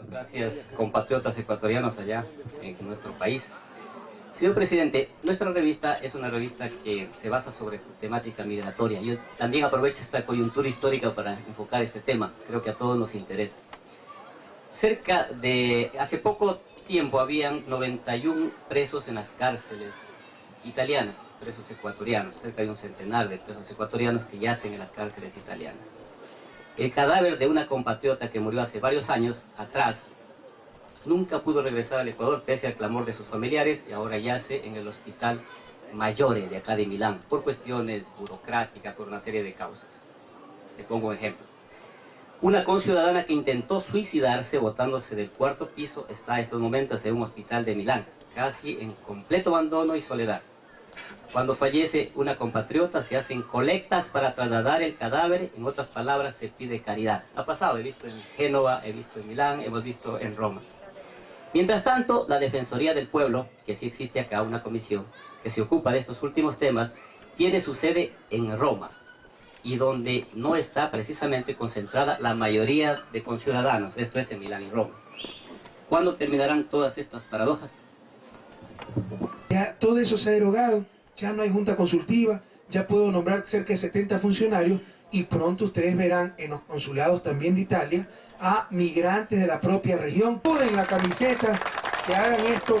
Gracias, compatriotas ecuatorianos allá en nuestro país. Señor presidente, nuestra revista es una revista que se basa sobre temática migratoria. Yo también aprovecho esta coyuntura histórica para enfocar este tema. Creo que a todos nos interesa. Hace poco tiempo habían 91 presos en las cárceles italianas, presos ecuatorianos, cerca de un centenar de presos ecuatorianos que yacen en las cárceles italianas. El cadáver de una compatriota que murió hace varios años atrás nunca pudo regresar al Ecuador pese al clamor de sus familiares y ahora yace en el Hospital Maggiore de acá de Milán por cuestiones burocráticas, por una serie de causas. Te pongo un ejemplo. Una conciudadana que intentó suicidarse botándose del cuarto piso está en estos momentos en un hospital de Milán, casi en completo abandono y soledad. Cuando fallece una compatriota se hacen colectas para trasladar el cadáver, en otras palabras se pide caridad. Ha pasado, he visto en Génova, he visto en Milán, hemos visto en Roma. Mientras tanto, la Defensoría del Pueblo, que sí existe acá una comisión que se ocupa de estos últimos temas, tiene su sede en Roma, y donde no está precisamente concentrada la mayoría de conciudadanos, esto es en Milán y Roma. ¿Cuándo terminarán todas estas paradojas? Ya todo eso se ha derogado, ya no hay junta consultiva, ya puedo nombrar cerca de 70 funcionarios y pronto ustedes verán en los consulados también de Italia a migrantes de la propia región. Ponen la camiseta, que hagan esto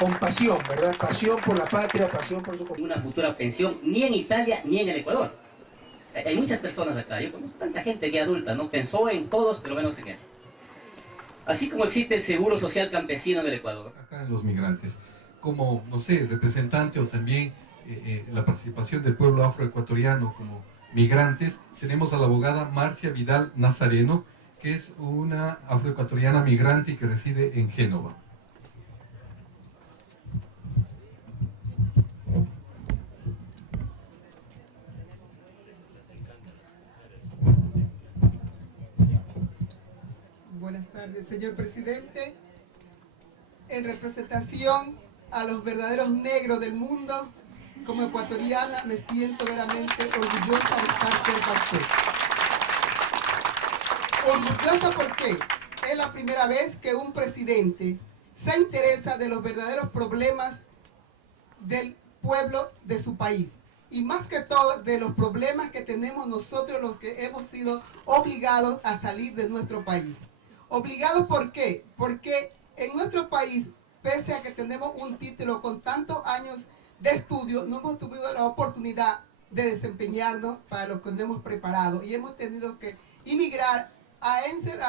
con pasión, ¿verdad? Pasión por la patria, pasión por su comunidad. Una futura pensión ni en Italia ni en el Ecuador. Hay muchas personas acá, yo conozco tanta gente que adulta, ¿no? Pensó en todos, pero menos en él. Así como existe el Seguro Social Campesino del Ecuador. Acá en los migrantes, como, no sé, representante o también la participación del pueblo afroecuatoriano como migrantes, tenemos a la abogada Marcia Vidal Nazareno, que es una afroecuatoriana migrante y que reside en Génova. Buenas tardes, señor presidente. En representación a los verdaderos negros del mundo, como ecuatoriana me siento veramente orgullosa de estar cerca de usted. Orgullosa porque es la primera vez que un presidente se interesa de los verdaderos problemas del pueblo de su país. Y más que todo de los problemas que tenemos nosotros los que hemos sido obligados a salir de nuestro país. ¿Obligados por qué? Porque en nuestro país, pese a que tenemos un título con tantos años de estudio, no hemos tenido la oportunidad de desempeñarnos para lo que nos hemos preparado y hemos tenido que emigrar a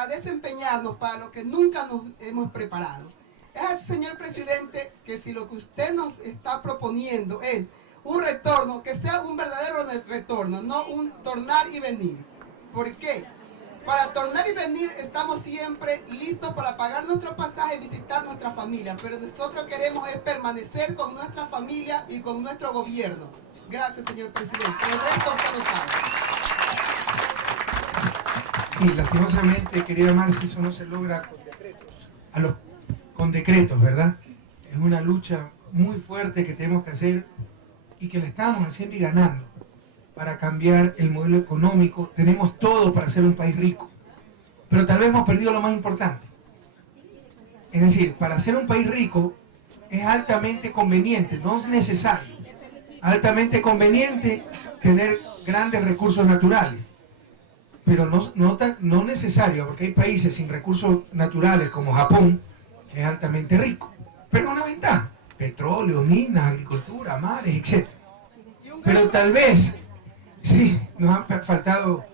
desempeñarnos para lo que nunca nos hemos preparado. Es así, señor presidente, que si lo que usted nos está proponiendo es un retorno, que sea un verdadero retorno, no un tornar y venir. ¿Por qué? Para tornar y venir estamos siempre listos para pagar nuestro pasaje y visitar nuestra familia, pero nosotros queremos es permanecer con nuestra familia y con nuestro gobierno. Gracias, señor presidente. El resto usted lo sabe. Sí, lastimosamente, querida Marcia, eso no se logra con decretos. Con decretos, ¿verdad? Es una lucha muy fuerte que tenemos que hacer y que la estamos haciendo y ganando. Para cambiar el modelo económico, tenemos todo para ser un país rico, pero tal vez hemos perdido lo más importante. Es decir, para ser un país rico es altamente conveniente, no es necesario, altamente conveniente tener grandes recursos naturales, pero no necesario, porque hay países sin recursos naturales como Japón, que es altamente rico, pero es una ventaja, petróleo, minas, agricultura, mares, etc. Pero tal vez sí, nos han faltado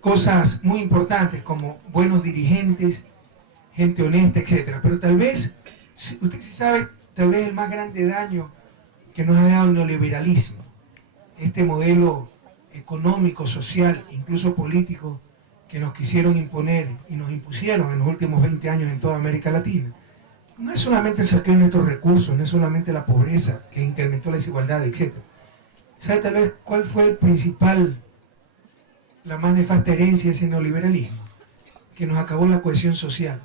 cosas muy importantes como buenos dirigentes, gente honesta, etc. Pero tal vez, usted sí sabe, tal vez el más grande daño que nos ha dado el neoliberalismo, este modelo económico, social, incluso político, que nos quisieron imponer y nos impusieron en los últimos 20 años en toda América Latina. No es solamente el saqueo de nuestros recursos, no es solamente la pobreza que incrementó la desigualdad, etc. ¿Sabe tal vez cuál fue la más nefasta herencia de ese neoliberalismo? Que nos acabó la cohesión social.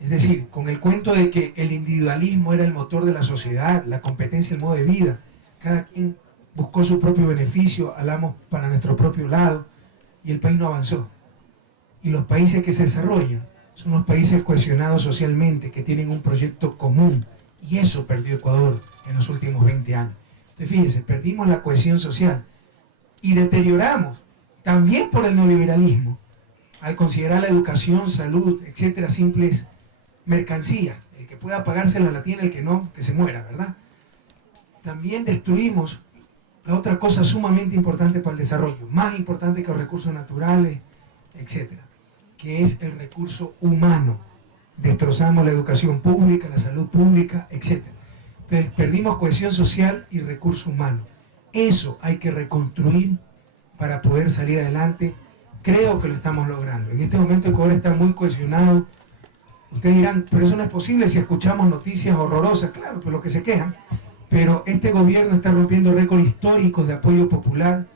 Es decir, con el cuento de que el individualismo era el motor de la sociedad, la competencia, el modo de vida, cada quien buscó su propio beneficio, hablamos para nuestro propio lado, y el país no avanzó. Y los países que se desarrollan son unos países cohesionados socialmente, que tienen un proyecto común, y eso perdió Ecuador en los últimos 20 años. Entonces fíjense, perdimos la cohesión social y deterioramos, también por el neoliberalismo, al considerar la educación, salud, etcétera, simples mercancías. El que pueda pagársela la tiene, el que no, que se muera, ¿verdad? También destruimos la otra cosa sumamente importante para el desarrollo, más importante que los recursos naturales, etcétera, que es el recurso humano. Destrozamos la educación pública, la salud pública, etcétera. Entonces perdimos cohesión social y recurso humano. Eso hay que reconstruir para poder salir adelante. Creo que lo estamos logrando. En este momento Ecuador está muy cohesionado. Ustedes dirán, pero eso no es posible si escuchamos noticias horrorosas. Claro, pues lo que se quejan. Pero este gobierno está rompiendo récords históricos de apoyo popular,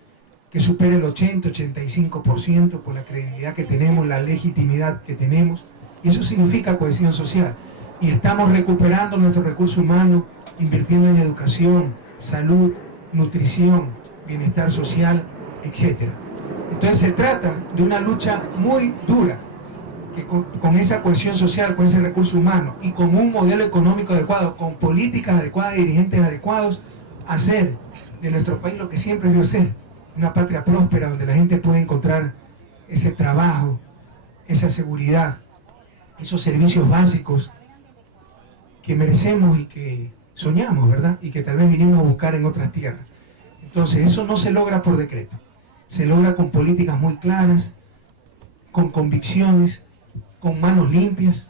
que supera el 80-85% por la credibilidad que tenemos, la legitimidad que tenemos. Y eso significa cohesión social. Y estamos recuperando nuestro recurso humano, invirtiendo en educación, salud, nutrición, bienestar social, etc. Entonces se trata de una lucha muy dura, que con esa cohesión social, con ese recurso humano y con un modelo económico adecuado, con políticas adecuadas y dirigentes adecuados, hacer de nuestro país lo que siempre debió ser, una patria próspera donde la gente puede encontrar ese trabajo, esa seguridad, esos servicios básicos que merecemos y que soñamos, ¿verdad? Y que tal vez vinimos a buscar en otras tierras. Entonces eso no se logra por decreto, se logra con políticas muy claras, con convicciones, con manos limpias,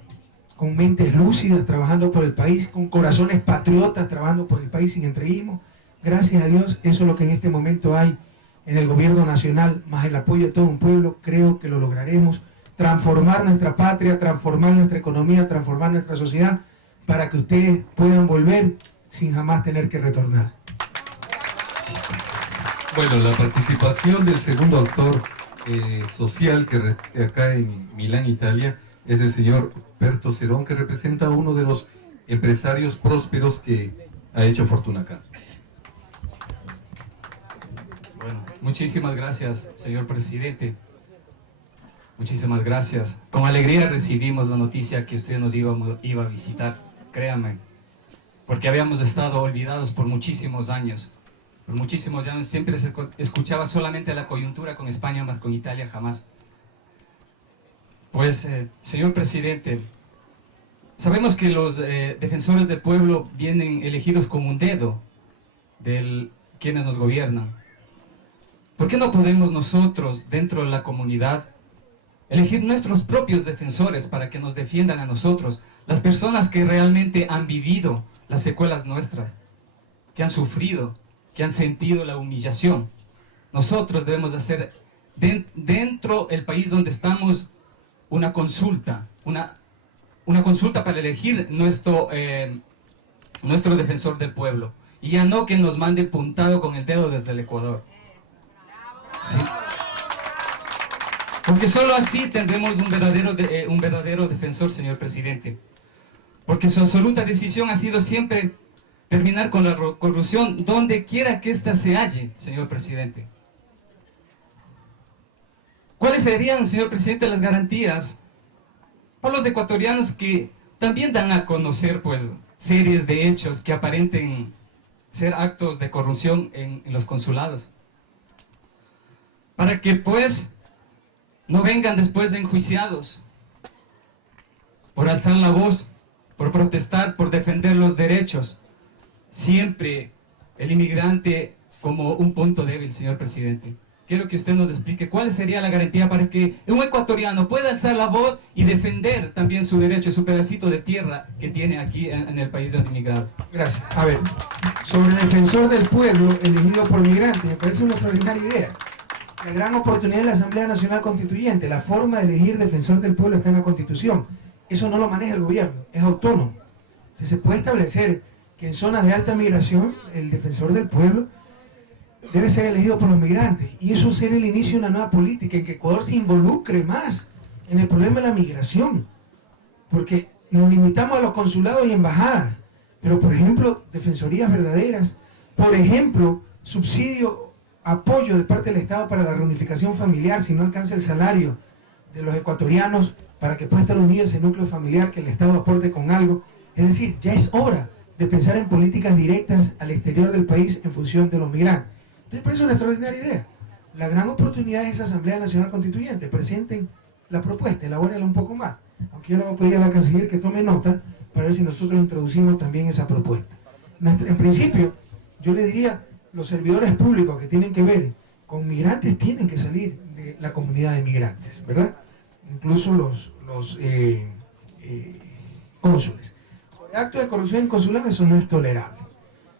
con mentes lúcidas trabajando por el país, con corazones patriotas trabajando por el país sin entreguismo. Gracias a Dios, eso es lo que en este momento hay en el gobierno nacional, más el apoyo de todo un pueblo. Creo que lo lograremos. Transformar nuestra patria, transformar nuestra economía, transformar nuestra sociedad, para que ustedes puedan volver sin jamás tener que retornar. Bueno, la participación del segundo actor social que reside acá en Milán, Italia, es el señor Berto Cerón, que representa a uno de los empresarios prósperos que ha hecho fortuna acá. Bueno, muchísimas gracias, señor presidente. Muchísimas gracias. Con alegría recibimos la noticia que usted nos iba a visitar, créanme, porque habíamos estado olvidados por muchísimos años. Por muchísimos años siempre se escuchaba solamente la coyuntura con España, más con Italia jamás. Pues, señor presidente, sabemos que los defensores del pueblo vienen elegidos con un dedo de quienes nos gobiernan. ¿Por qué no podemos nosotros, dentro de la comunidad, elegir nuestros propios defensores para que nos defiendan a nosotros, las personas que realmente han vivido las secuelas nuestras, que han sufrido, que han sentido la humillación? Nosotros debemos hacer dentro del país donde estamos una consulta para elegir nuestro defensor del pueblo, y ya no que nos mande puntado con el dedo desde el Ecuador. Sí. Porque solo así tendremos un verdadero defensor, señor presidente. Porque su absoluta decisión ha sido siempre terminar con la corrupción donde quiera que ésta se halle, señor presidente. ¿Cuáles serían, señor presidente, las garantías para los ecuatorianos que también dan a conocer, pues, series de hechos que aparenten ser actos de corrupción en los consulados? Para que, pues, no vengan después enjuiciados por alzar la voz, por protestar, por defender los derechos. Siempre el inmigrante como un punto débil, señor presidente. Quiero que usted nos explique cuál sería la garantía para que un ecuatoriano pueda alzar la voz y defender también su derecho, su pedacito de tierra que tiene aquí en el país donde inmigrado. Gracias. A ver, sobre el defensor del pueblo elegido por migrantes, me parece una extraordinaria idea. La gran oportunidad de la Asamblea Nacional Constituyente, la forma de elegir defensor del pueblo está en la Constitución. Eso no lo maneja el gobierno, es autónomo. Entonces se puede establecer que en zonas de alta migración el defensor del pueblo debe ser elegido por los migrantes, y eso será el inicio de una nueva política en que Ecuador se involucre más en el problema de la migración, porque nos limitamos a los consulados y embajadas, pero por ejemplo defensorías verdaderas, por ejemplo subsidio, apoyo de parte del Estado para la reunificación familiar si no alcanza el salario de los ecuatorianos, para que pueda estar unido ese núcleo familiar, que el Estado aporte con algo. Es decir, ya es hora de pensar en políticas directas al exterior del país en función de los migrantes. Entonces, por eso es una extraordinaria idea. La gran oportunidad es esa Asamblea Nacional Constituyente. Presenten la propuesta, elabórenla un poco más. Aunque yo le voy a pedir a la canciller que tome nota para ver si nosotros introducimos también esa propuesta. En principio, yo le diría, los servidores públicos que tienen que ver con migrantes tienen que salir de la comunidad de migrantes, ¿verdad? Incluso los cónsules. Sobre actos de corrupción en consulado, eso no es tolerable.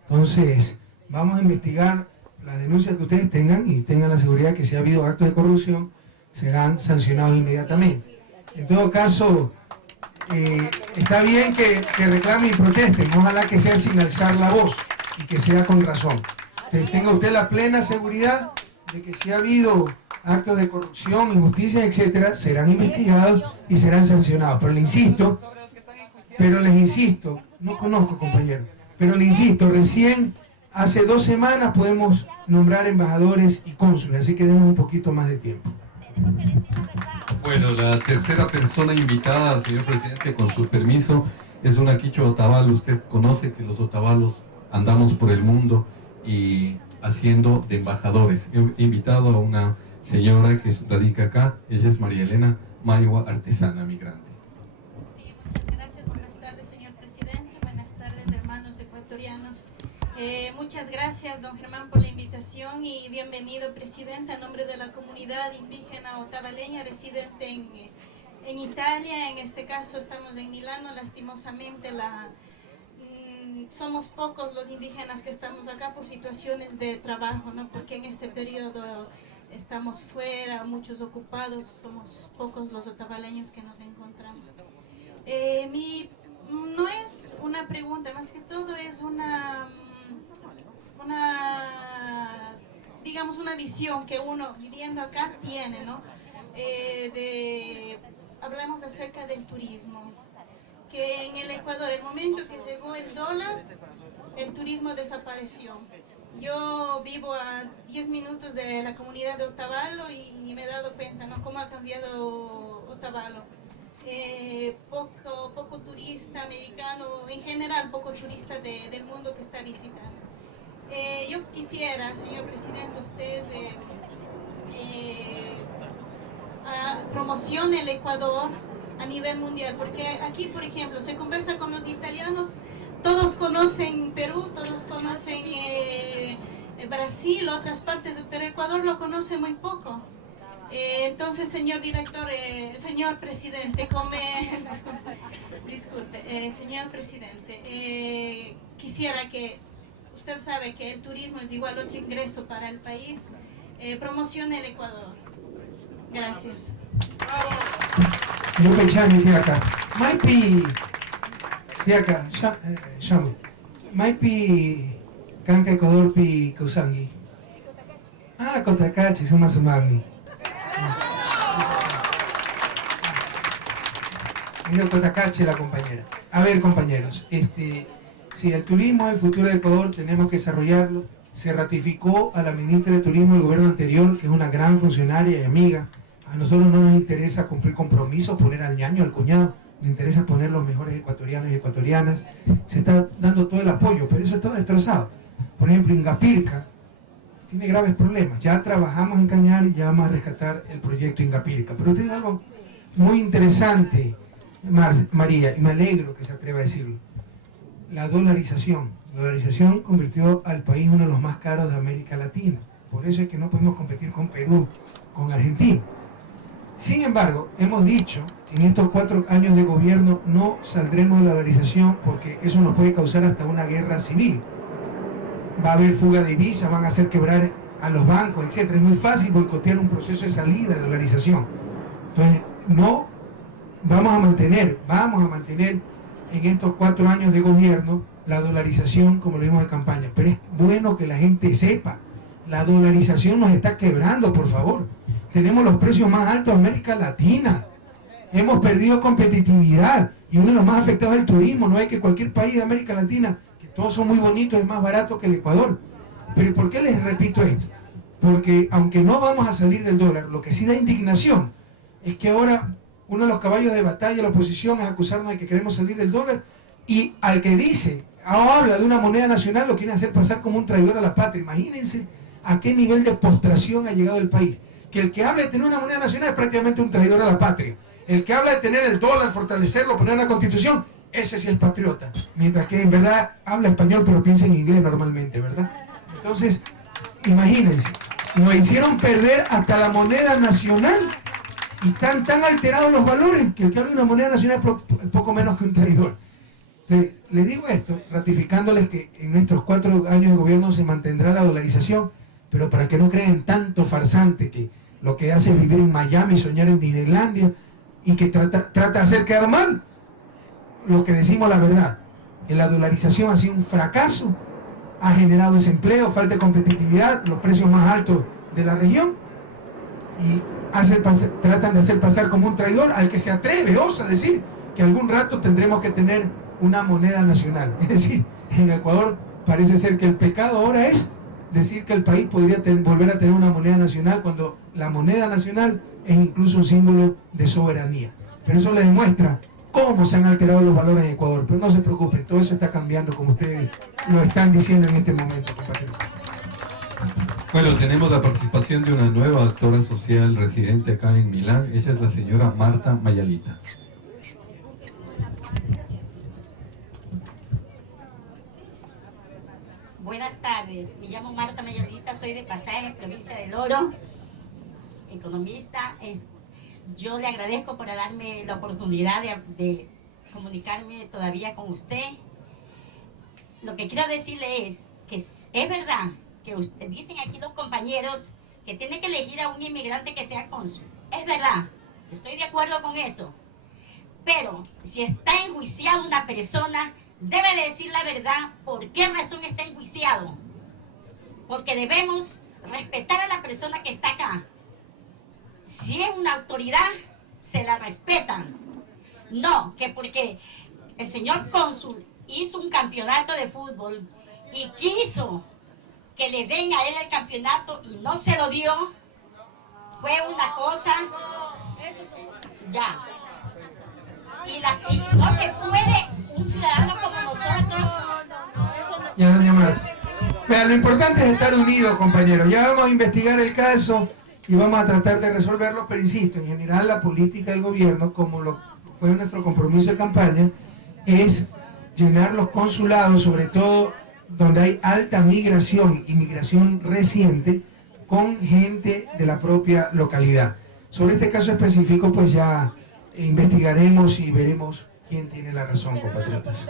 Entonces, vamos a investigar las denuncias que ustedes tengan y tengan la seguridad que si ha habido actos de corrupción, serán sancionados inmediatamente. En todo caso, está bien que reclamen y protesten, ojalá que sea sin alzar la voz y que sea con razón. Entonces, tenga usted la plena seguridad de que si ha habido actos de corrupción, injusticia, etcétera, serán investigados y serán sancionados. Pero les insisto, no conozco, compañero, pero le insisto, recién hace 2 semanas podemos nombrar embajadores y cónsules, así que demos un poquito más de tiempo. Bueno, la tercera persona invitada, señor presidente, con su permiso, es una quichua otavalo. Usted conoce que los otavalos andamos por el mundo y haciendo de embajadores. He invitado a una señora que radica acá, ella es María Elena Maiwa, artesana migrante. Sí, muchas gracias. Buenas tardes, señor presidente. Buenas tardes, hermanos ecuatorianos. Muchas gracias, don Germán, por la invitación y bienvenido, presidente, a nombre de la comunidad indígena otavaleña residente en Italia. En este caso estamos en Milano. Lastimosamente somos pocos los indígenas que estamos acá por situaciones de trabajo, ¿no? Porque en este periodo estamos fuera, muchos ocupados, somos pocos los otavaleños que nos encontramos. No es una pregunta, más que todo es digamos, una visión que uno viviendo acá tiene, ¿no? Hablamos acerca del turismo, que en el Ecuador, el momento que llegó el dólar, el turismo desapareció. Yo vivo a 10 minutos de la comunidad de Otavalo y me he dado cuenta, ¿no?, cómo ha cambiado Otavalo. Poco turista americano, en general poco turista del mundo que está visitando. Yo quisiera, señor presidente, usted promocione el Ecuador a nivel mundial, porque aquí, por ejemplo, se conversa con los italianos, todos conocen Perú, todos conocen Brasil, otras partes, pero Ecuador lo conoce muy poco. Entonces, señor director, señor presidente, señor presidente, quisiera que, usted sabe que el turismo es igual otro ingreso para el país, promocione el Ecuador. Gracias. Yo pechani de acá. Maipi de acá, Shamu. Maipi Canca Ecuador pi Kausangi. Ah, Cotacachi, son más magni. Es Cotacachi la compañera. A ver, compañeros, si el turismo es el futuro de Ecuador, tenemos que desarrollarlo. Se ratificó a la ministra de Turismo del gobierno anterior, que es una gran funcionaria y amiga. A nosotros no nos interesa cumplir compromisos, poner al ñaño, al cuñado, nos interesa poner los mejores ecuatorianos y ecuatorianas. Se está dando todo el apoyo, pero eso está destrozado. Por ejemplo, Ingapirca tiene graves problemas. Ya trabajamos en Cañar y ya vamos a rescatar el proyecto Ingapirca. Pero te digo algo muy interesante, María, y me alegro que se atreva a decirlo. La dolarización. La dolarización convirtió al país uno de los más caros de América Latina. Por eso es que no podemos competir con Perú, con Argentina. Sin embargo, hemos dicho que en estos 4 años de gobierno no saldremos de la dolarización porque eso nos puede causar hasta una guerra civil. Va a haber fuga de divisas, van a hacer quebrar a los bancos, etc. Es muy fácil boicotear un proceso de salida de dolarización. Entonces, no vamos a mantener en estos 4 años de gobierno la dolarización como lo vimos de campaña. Pero es bueno que la gente sepa, la dolarización nos está quebrando, por favor. Tenemos los precios más altos de América Latina. Hemos perdido competitividad y uno de los más afectados es el turismo. No es que cualquier país de América Latina, que todos son muy bonitos, es más barato que el Ecuador. Pero ¿por qué les repito esto? Porque aunque no vamos a salir del dólar, lo que sí da indignación es que ahora uno de los caballos de batalla de la oposición es acusarnos de que queremos salir del dólar, y al que dice o habla de una moneda nacional lo quieren hacer pasar como un traidor a la patria. Imagínense a qué nivel de postración ha llegado el país, que el que habla de tener una moneda nacional es prácticamente un traidor a la patria. El que habla de tener el dólar, fortalecerlo, poner una constitución, ese sí es patriota, mientras que en verdad habla español pero piensa en inglés normalmente, ¿verdad? Entonces, imagínense, nos hicieron perder hasta la moneda nacional y están tan alterados los valores que el que habla de una moneda nacional es poco menos que un traidor. Entonces, les digo esto, ratificándoles que en nuestros 4 años de gobierno se mantendrá la dolarización, pero para que no crean tanto farsante que lo que hace es vivir en Miami, soñar en Disneylandia, y que trata de hacer quedar mal lo que decimos la verdad, que la dolarización ha sido un fracaso, ha generado desempleo, falta de competitividad, los precios más altos de la región, y tratan de hacer pasar como un traidor al que se atreve, osa decir que algún rato tendremos que tener una moneda nacional. Es decir, en Ecuador parece ser que el pecado ahora es decir que el país podría volver a tener una moneda nacional, cuando la moneda nacional es incluso un símbolo de soberanía. Pero eso le demuestra cómo se han alterado los valores en Ecuador. Pero no se preocupen, todo eso está cambiando como ustedes lo están diciendo en este momento, compañeros. Bueno, tenemos la participación de una nueva actora social residente acá en Milán. Ella es la señora Marta Mayalita. Buenas tardes, me llamo Marta Mayalita, soy de Pasaje, provincia del Oro, economista. Yo le agradezco por darme la oportunidad de comunicarme todavía con usted. Lo que quiero decirle es que es verdad que dicen aquí los compañeros que tiene que elegir a un inmigrante que sea cónsul. Es verdad, yo estoy de acuerdo con eso. Pero si está enjuiciada una persona, debe de decir la verdad por qué razón está enjuiciado. Porque debemos respetar a la persona que está acá. Si es una autoridad, se la respetan. No, que porque el señor cónsul hizo un campeonato de fútbol y quiso que le den a él el campeonato y no se lo dio, fue una cosa ya. Y no se puede un ciudadano como nosotros. Ya, doña Marta. Vean, lo importante es estar unidos, compañeros. Ya vamos a investigar el caso y vamos a tratar de resolverlo, pero insisto, en general la política del gobierno, como lo fue nuestro compromiso de campaña, es llenar los consulados, sobre todo donde hay alta migración, inmigración reciente, con gente de la propia localidad. Sobre este caso específico, pues ya investigaremos y veremos quién tiene la razón, compatriotas.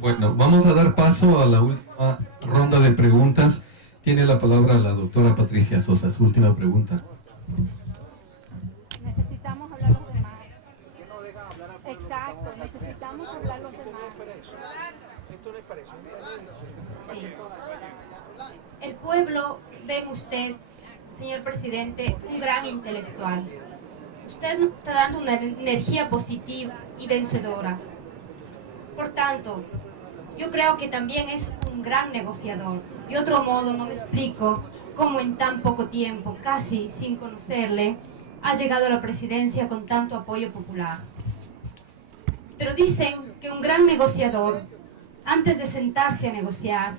Bueno, vamos a dar paso a la última ronda de preguntas. Tiene la palabra la doctora Patricia Sosa, su última pregunta. Necesitamos hablar los demás. Exacto, necesitamos hablar los demás. Sí. El pueblo, ven usted, señor presidente, un gran intelectual. Usted nos está dando una energía positiva y vencedora. Por tanto, yo creo que también es un gran negociador. De otro modo, no me explico cómo en tan poco tiempo, casi sin conocerle, ha llegado a la presidencia con tanto apoyo popular. Pero dicen que un gran negociador, antes de sentarse a negociar,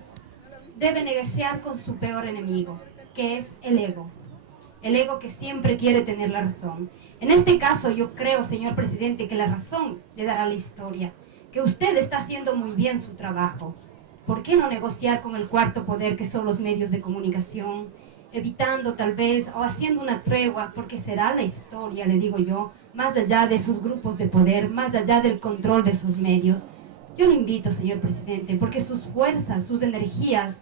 debe negociar con su peor enemigo, que es el ego. El ego que siempre quiere tener la razón. En este caso, yo creo, señor presidente, que la razón le dará la historia, que usted está haciendo muy bien su trabajo. ¿Por qué no negociar con el cuarto poder, que son los medios de comunicación, evitando tal vez, o haciendo una tregua, porque será la historia, le digo yo, más allá de sus grupos de poder, más allá del control de sus medios? Yo lo invito, señor presidente, porque sus fuerzas, sus energías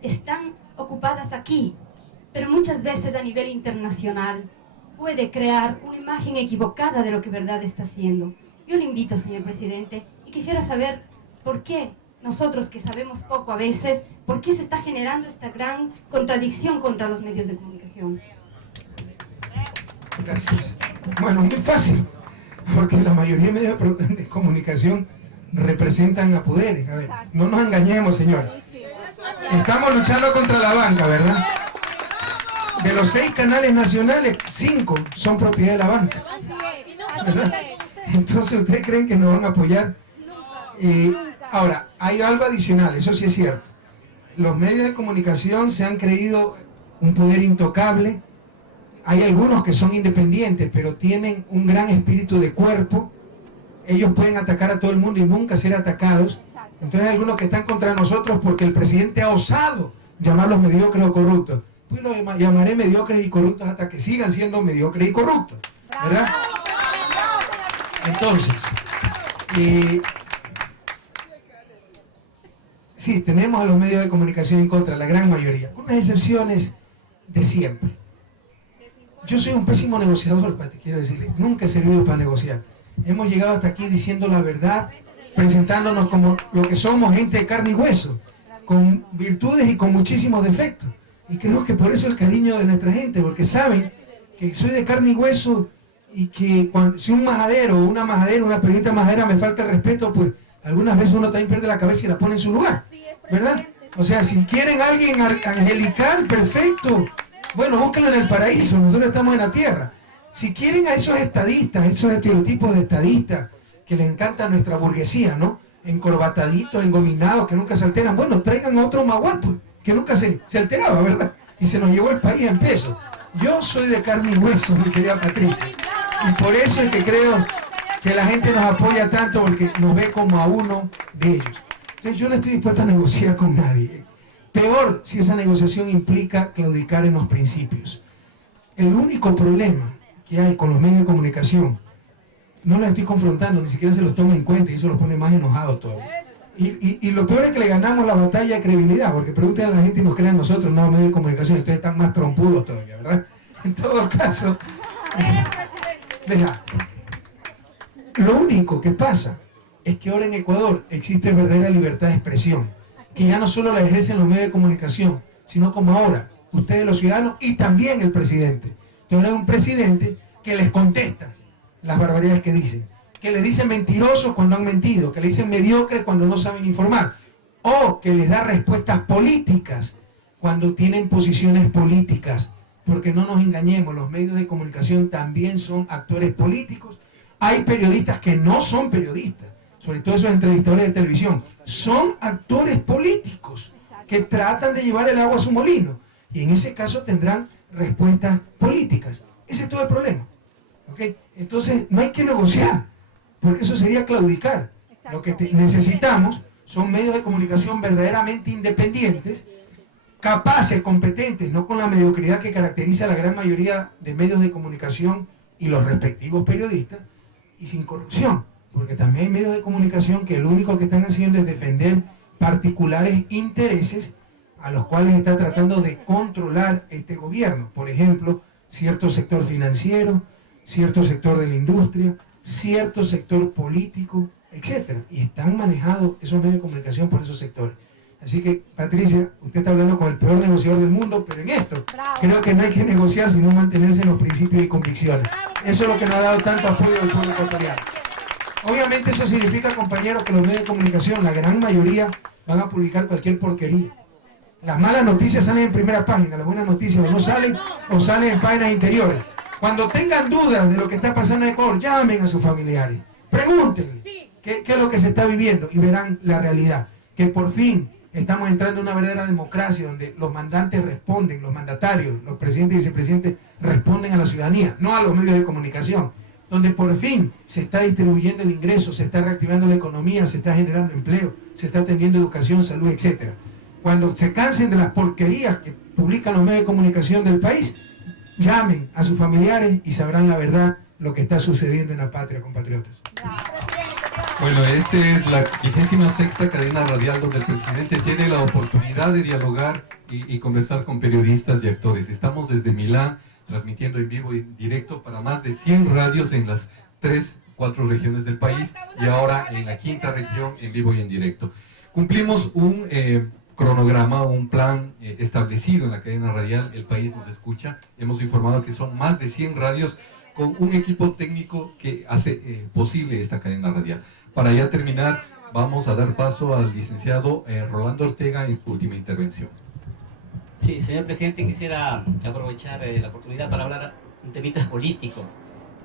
están ocupadas aquí, pero muchas veces a nivel internacional puede crear una imagen equivocada de lo que verdad está haciendo. Yo le invito, señor presidente, y quisiera saber por qué nosotros, que sabemos poco a veces, por qué se está generando esta gran contradicción contra los medios de comunicación. Gracias. Bueno, muy fácil, porque la mayoría de medios de comunicación representan a poderes. A ver, no nos engañemos, señor. Estamos luchando contra la banca, ¿verdad? De los 6 canales nacionales, 5 son propiedad de la banca, ¿verdad? Entonces, ¿ustedes creen que nos van a apoyar? Ahora, hay algo adicional, eso sí es cierto. Los medios de comunicación se han creído un poder intocable. Hay algunos que son independientes, pero tienen un gran espíritu de cuerpo. Ellos pueden atacar a todo el mundo y nunca ser atacados. Entonces hay algunos que están contra nosotros porque el presidente ha osado llamarlos mediocres o corruptos. Pues los llamaré mediocres y corruptos hasta que sigan siendo mediocres y corruptos, ¿verdad? Entonces, sí, tenemos a los medios de comunicación en contra, la gran mayoría, con unas excepciones de siempre. Yo soy un pésimo negociador, te quiero decirle, nunca he servido para negociar. Hemos llegado hasta aquí diciendo la verdad, presentándonos como lo que somos, gente de carne y hueso, con virtudes y con muchísimos defectos. Y creo que por eso el cariño de nuestra gente, porque saben que soy de carne y hueso y que si un majadero o una majadera, una periodista majadera me falta el respeto, pues algunas veces uno también pierde la cabeza y la pone en su lugar, ¿verdad? O sea, si quieren a alguien angelical, perfecto, bueno, búsquenlo en el paraíso, nosotros estamos en la tierra. Si quieren a esos estadistas, esos estereotipos de estadistas que les encanta nuestra burguesía, ¿no? Encorbataditos, engominados, que nunca se alteran, bueno, traigan a otro Maguad, pues, que nunca se alteraba, ¿verdad? Y se nos llevó el país en peso. Yo soy de carne y hueso, mi querida Patricia, y por eso es que creo que la gente nos apoya tanto, porque nos ve como a uno de ellos. Entonces yo no estoy dispuesto a negociar con nadie. Peor si esa negociación implica claudicar en los principios. El único problema que hay con los medios de comunicación, no los estoy confrontando, ni siquiera se los toma en cuenta y eso los pone más enojados todavía. Y lo peor es que le ganamos la batalla de credibilidad, porque preguntan a la gente y nos crean nosotros, no, medios de comunicación, entonces están más trompudos todavía, ¿verdad? En todo caso, deja. Lo único que pasa es que ahora en Ecuador existe verdadera libertad de expresión, que ya no solo la ejercen los medios de comunicación, sino como ahora, ustedes los ciudadanos y también el presidente. Entonces hay un presidente que les contesta las barbaridades que dicen, que les dicen mentirosos cuando han mentido, que les dicen mediocres cuando no saben informar, o que les da respuestas políticas cuando tienen posiciones políticas, porque no nos engañemos, los medios de comunicación también son actores políticos. Hay periodistas que no son periodistas, sobre todo esos entrevistadores de televisión, son actores políticos que tratan de llevar el agua a su molino, y en ese caso tendrán respuestas políticas. Ese es todo el problema, ¿okay? Entonces no hay que negociar, porque eso sería claudicar. Lo que necesitamos son medios de comunicación verdaderamente independientes, capaces, competentes, no con la mediocridad que caracteriza a la gran mayoría de medios de comunicación y los respectivos periodistas, y sin corrupción, porque también hay medios de comunicación que lo único que están haciendo es defender particulares intereses a los cuales está tratando de controlar este gobierno. Por ejemplo, cierto sector financiero, cierto sector de la industria, cierto sector político, etc. Y están manejados esos medios de comunicación por esos sectores. Así que, Patricia, usted está hablando con el peor negociador del mundo, pero en esto creo que no hay que negociar, sino mantenerse en los principios y convicciones. Eso es lo que nos ha dado tanto apoyo del pueblo ecuatoriano. Obviamente eso significa, compañeros, que los medios de comunicación, la gran mayoría, van a publicar cualquier porquería. Las malas noticias salen en primera página, las buenas noticias no salen o salen en páginas interiores. Cuando tengan dudas de lo que está pasando en Ecuador, llamen a sus familiares, pregúntenle qué es lo que se está viviendo y verán la realidad. Que por fin estamos entrando en una verdadera democracia donde los mandantes responden, los mandatarios, los presidentes y vicepresidentes responden a la ciudadanía, no a los medios de comunicación. Donde por fin se está distribuyendo el ingreso, se está reactivando la economía, se está generando empleo, se está atendiendo educación, salud, etc. Cuando se cansen de las porquerías que publican los medios de comunicación del país, llamen a sus familiares y sabrán la verdad, lo que está sucediendo en la patria, compatriotas. Bueno, esta es la 26ª cadena radial donde el presidente tiene la oportunidad de dialogar y conversar con periodistas y actores. Estamos desde Milán, transmitiendo en vivo y en directo para más de 100 radios en las 4 regiones del país y ahora en la 5ª región en vivo y en directo. Cumplimos un cronograma, un plan establecido en la cadena radial. El país nos escucha. Hemos informado que son más de 100 radios con un equipo técnico que hace posible esta cadena radial. Para ya terminar, vamos a dar paso al licenciado Rolando Ortega en su última intervención. Sí, señor presidente, quisiera aprovechar la oportunidad para hablar un temita político.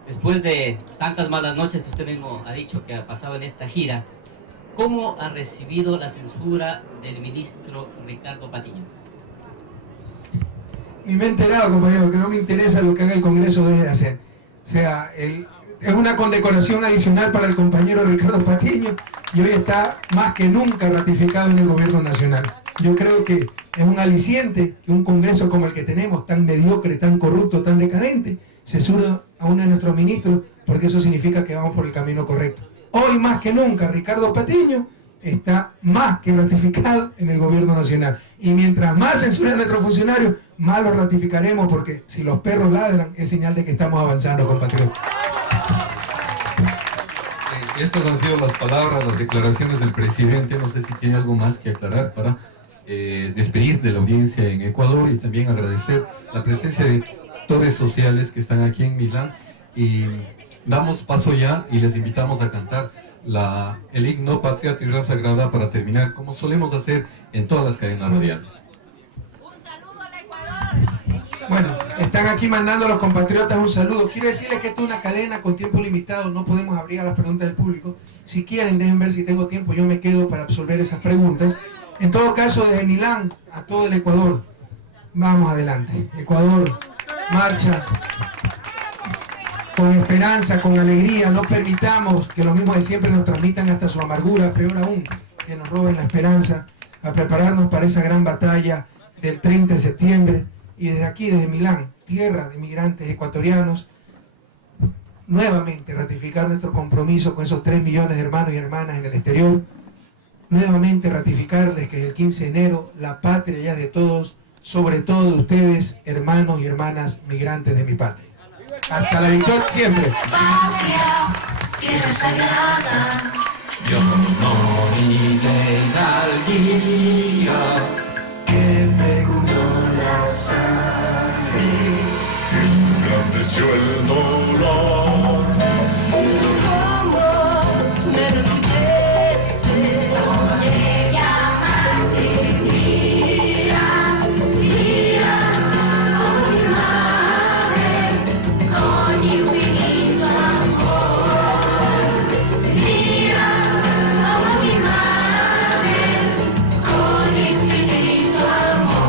Después de tantas malas noches que usted mismo ha dicho que ha pasado en esta gira, ¿cómo ha recibido la censura del ministro Ricardo Patiño? Ni me he enterado, compañero, que no me interesa lo que haga el Congreso, debe de hacer. O sea, es una condecoración adicional para el compañero Ricardo Patiño y hoy está más que nunca ratificado en el gobierno nacional. Yo creo que es un aliciente que un Congreso como el que tenemos, tan mediocre, tan corrupto, tan decadente, se suba a uno de nuestros ministros, porque eso significa que vamos por el camino correcto. Hoy más que nunca Ricardo Patiño está más que ratificado en el gobierno nacional. Y mientras más censuren a nuestros funcionarios, más los ratificaremos, porque si los perros ladran, es señal de que estamos avanzando, compatriotas. Estas han sido las palabras, las declaraciones del presidente. No sé si tiene algo más que aclarar para despedir de la audiencia en Ecuador, y también agradecer la presencia de actores sociales que están aquí en Milán. Y damos paso ya y les invitamos a cantar el himno Patria, Tierra Sagrada para terminar, como solemos hacer en todas las cadenas radiales. Bueno, están aquí mandando a los compatriotas un saludo. Quiero decirles que esto es una cadena con tiempo limitado, no podemos abrir a las preguntas del público. Si quieren, dejen ver si tengo tiempo, yo me quedo para absolver esas preguntas. En todo caso, desde Milán a todo el Ecuador, vamos adelante. Ecuador, marcha con esperanza, con alegría. No permitamos que los mismos de siempre nos transmitan hasta su amargura, peor aún, que nos roben la esperanza, a prepararnos para esa gran batalla del 30 de septiembre. Y desde aquí, desde Milán, tierra de migrantes ecuatorianos, nuevamente ratificar nuestro compromiso con esos 3 millones de hermanos y hermanas en el exterior, nuevamente ratificarles que el 15 de enero la patria ya es de todos, sobre todo de ustedes, hermanos y hermanas migrantes de mi patria. Hasta la victoria siempre. Patria, tierra sagrada, de honor y de hidalguía, que fecundó la sangre, engrandeció el dolor. Como me enorgullece, oye, llamarte mía, mía, como mi madre, con infinito amor. Mía, como mi madre, con infinito amor.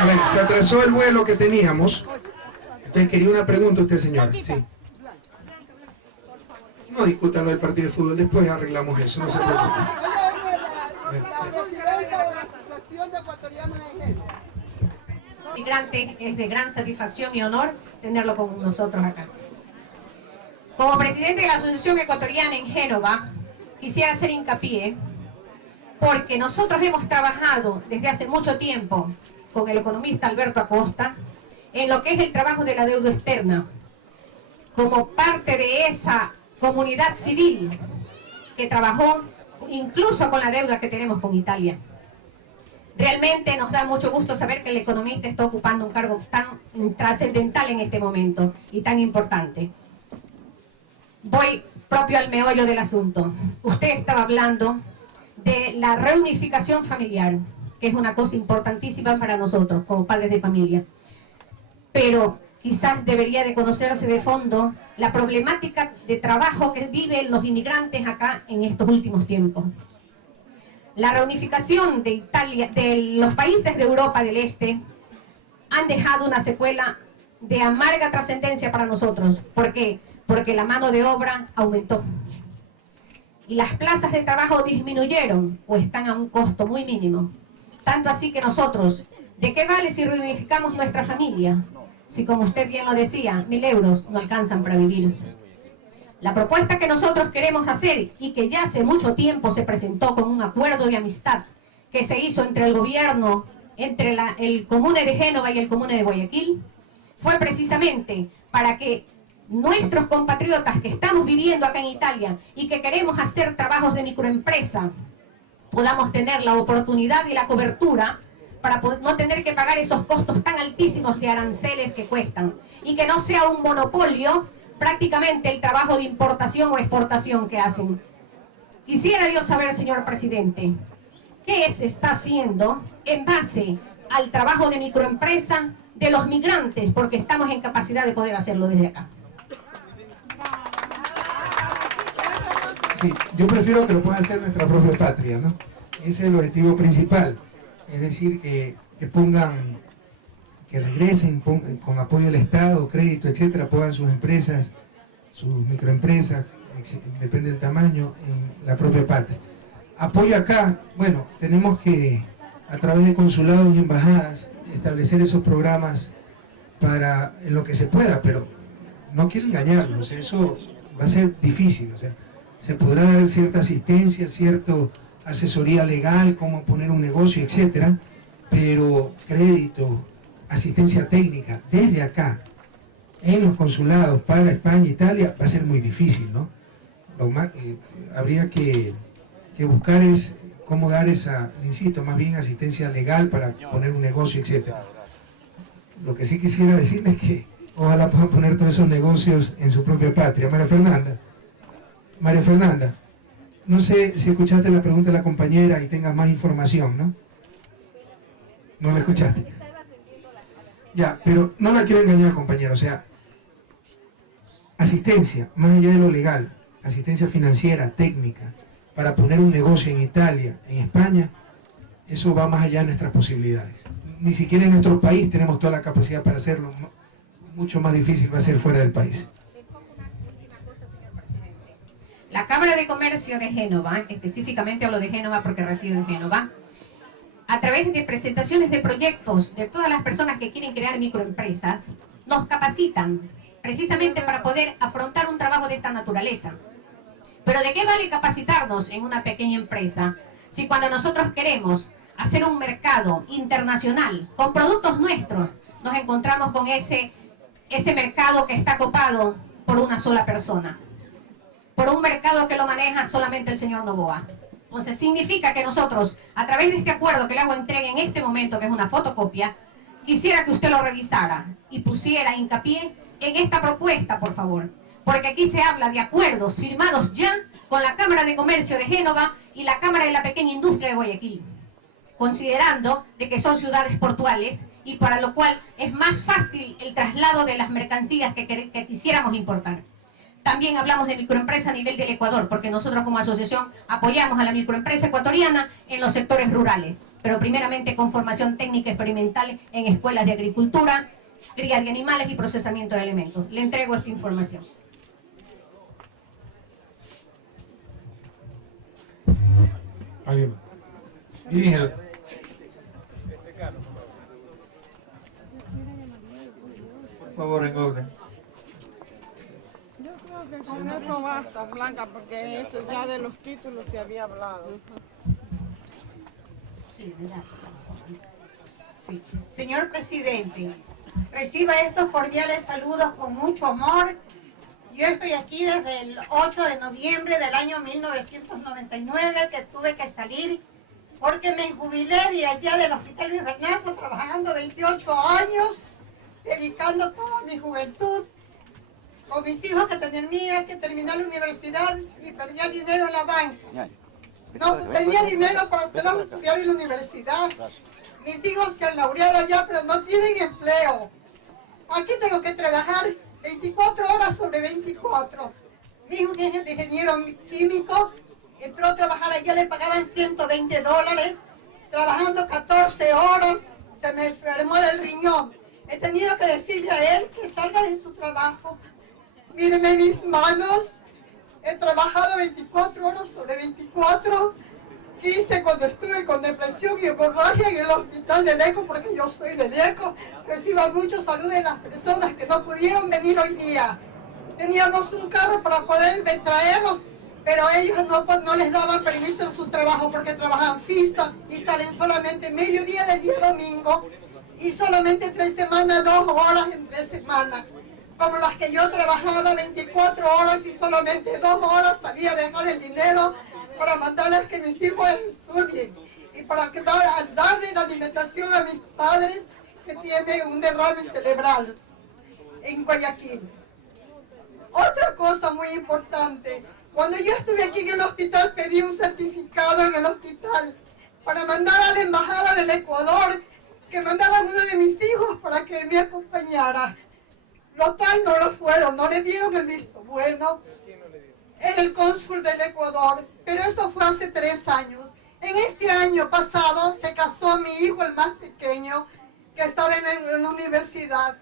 A ver, se atrasó el vuelo que teníamos. Entonces quería una pregunta usted, señora. Sí. No discutan lo del partido de fútbol, después arreglamos eso, no se preocupe. La presidenta de la Asociación de Ecuatorianos en Génova. Migrante, es de gran satisfacción y honor tenerlo con nosotros acá. Como presidente de la Asociación Ecuatoriana en Génova, quisiera hacer hincapié porque nosotros hemos trabajado desde hace mucho tiempo con el economista Alberto Acosta en lo que es el trabajo de la deuda externa, como parte de esa comunidad civil que trabajó incluso con la deuda que tenemos con Italia. Realmente nos da mucho gusto saber que el economista está ocupando un cargo tan trascendental en este momento y tan importante. Voy propio al meollo del asunto. Usted estaba hablando de la reunificación familiar, que es una cosa importantísima para nosotros como padres de familia. Pero quizás debería de conocerse de fondo la problemática de trabajo que viven los inmigrantes acá en estos últimos tiempos. La reunificación de Italia, de los países de Europa del Este, han dejado una secuela de amarga trascendencia para nosotros. ¿Por qué? Porque la mano de obra aumentó. Y las plazas de trabajo disminuyeron o están a un costo muy mínimo. Tanto así que nosotros, ¿de qué vale si reunificamos nuestra familia? Si, como usted bien lo decía, 1.000 euros no alcanzan para vivir. La propuesta que nosotros queremos hacer y que ya hace mucho tiempo se presentó con un acuerdo de amistad que se hizo entre el gobierno, entre el Comune de Génova y el Comune de Guayaquil, fue precisamente para que nuestros compatriotas que estamos viviendo acá en Italia y que queremos hacer trabajos de microempresa, podamos tener la oportunidad y la cobertura para no tener que pagar esos costos tan altísimos de aranceles que cuestan, y que no sea un monopolio prácticamente el trabajo de importación o exportación que hacen. Quisiera yo saber, señor presidente, ¿qué se está haciendo en base al trabajo de microempresa de los migrantes? Porque estamos en capacidad de poder hacerlo desde acá. Sí, yo prefiero que lo pueda hacer nuestra propia patria, ¿no? Ese es el objetivo principal. Es decir, que pongan, que regresen con apoyo del Estado, crédito, etcétera, pongan sus empresas, sus microempresas, depende del tamaño, en la propia patria. Apoyo acá, bueno, tenemos que, a través de consulados y embajadas, establecer esos programas para en lo que se pueda, pero no quiero engañarlos, eso va a ser difícil, o sea, se podrá dar cierta asistencia, cierta asesoría legal, cómo poner un negocio, etcétera, pero crédito, asistencia técnica, desde acá, en los consulados para España e Italia, va a ser muy difícil, ¿no? Lo más, habría que buscar es cómo dar esa, insisto, más bien asistencia legal para poner un negocio, etcétera. Lo que sí quisiera decirles es que ojalá puedan poner todos esos negocios en su propia patria. María Fernanda, no sé si escuchaste la pregunta de la compañera y tengas más información, ¿no? ¿No la escuchaste? Ya, pero no la quiero engañar, compañero, o sea, asistencia, más allá de lo legal, asistencia financiera, técnica, para poner un negocio en Italia, en España, eso va más allá de nuestras posibilidades. Ni siquiera en nuestro país tenemos toda la capacidad para hacerlo, mucho más difícil va a ser fuera del país. La Cámara de Comercio de Génova, específicamente hablo de Génova porque resido en Génova, a través de presentaciones de proyectos de todas las personas que quieren crear microempresas, nos capacitan precisamente para poder afrontar un trabajo de esta naturaleza. Pero ¿de qué vale capacitarnos en una pequeña empresa si cuando nosotros queremos hacer un mercado internacional con productos nuestros, nos encontramos con ese mercado que está copado por una sola persona? Por un mercado que lo maneja solamente el señor Noboa. Entonces significa que nosotros, a través de este acuerdo que le hago entrega en este momento, que es una fotocopia, quisiera que usted lo revisara y pusiera hincapié en esta propuesta, por favor. Porque aquí se habla de acuerdos firmados ya con la Cámara de Comercio de Génova y la Cámara de la Pequeña Industria de Guayaquil, considerando de que son ciudades portuales y para lo cual es más fácil el traslado de las mercancías que quisiéramos importar. También hablamos de microempresa a nivel del Ecuador, porque nosotros como asociación apoyamos a la microempresa ecuatoriana en los sectores rurales, pero primeramente con formación técnica experimental en escuelas de agricultura, cría de animales y procesamiento de alimentos. Le entrego esta información. ¿Alguien? Dirígelo. Por favor, en orden. Yo creo que con eso basta, Blanca, porque eso ya de los títulos se había hablado. Sí. Señor presidente, reciba estos cordiales saludos con mucho amor. Yo estoy aquí desde el 8 de noviembre del año 1999, que tuve que salir porque me jubilé de allá del Hospital Luis Bernaza, trabajando 28 años, dedicando toda mi juventud con mis hijos que tenía que terminar la universidad y perdía dinero en la banca. No tenía dinero para hacer estudiar en la universidad. Mis hijos se han laureado allá, pero no tienen empleo. Aquí tengo que trabajar 24 horas sobre 24. Mi hijo es ingeniero químico, entró a trabajar allá, le pagaban $120, trabajando 14 horas, se me enfermó del riñón. He tenido que decirle a él que salga de su trabajo. Míreme mis manos, he trabajado 24 horas sobre 24. Quise cuando estuve con depresión y hemorragia en el hospital del ECO, porque yo soy del ECO, recibo muchos saludos de las personas que no pudieron venir hoy día. Teníamos un carro para poder traerlos, pero ellos no les daban permiso en su trabajo porque trabajan FISA y salen solamente mediodía del día domingo y solamente 3 semanas, 2 horas en 3 semanas. Como las que yo trabajaba 24 horas y solamente 2 horas salía a dejar el dinero para mandarles que mis hijos estudien y para darle la alimentación a mis padres que tienen un derrame cerebral en Guayaquil. Otra cosa muy importante, cuando yo estuve aquí en el hospital pedí un certificado en el hospital para mandar a la embajada del Ecuador que mandaran uno de mis hijos para que me acompañara. Lo tal no lo fueron, no le dieron el visto bueno. Era el cónsul del Ecuador, pero esto fue hace 3 años. En este año pasado se casó mi hijo, el más pequeño, que estaba en la universidad.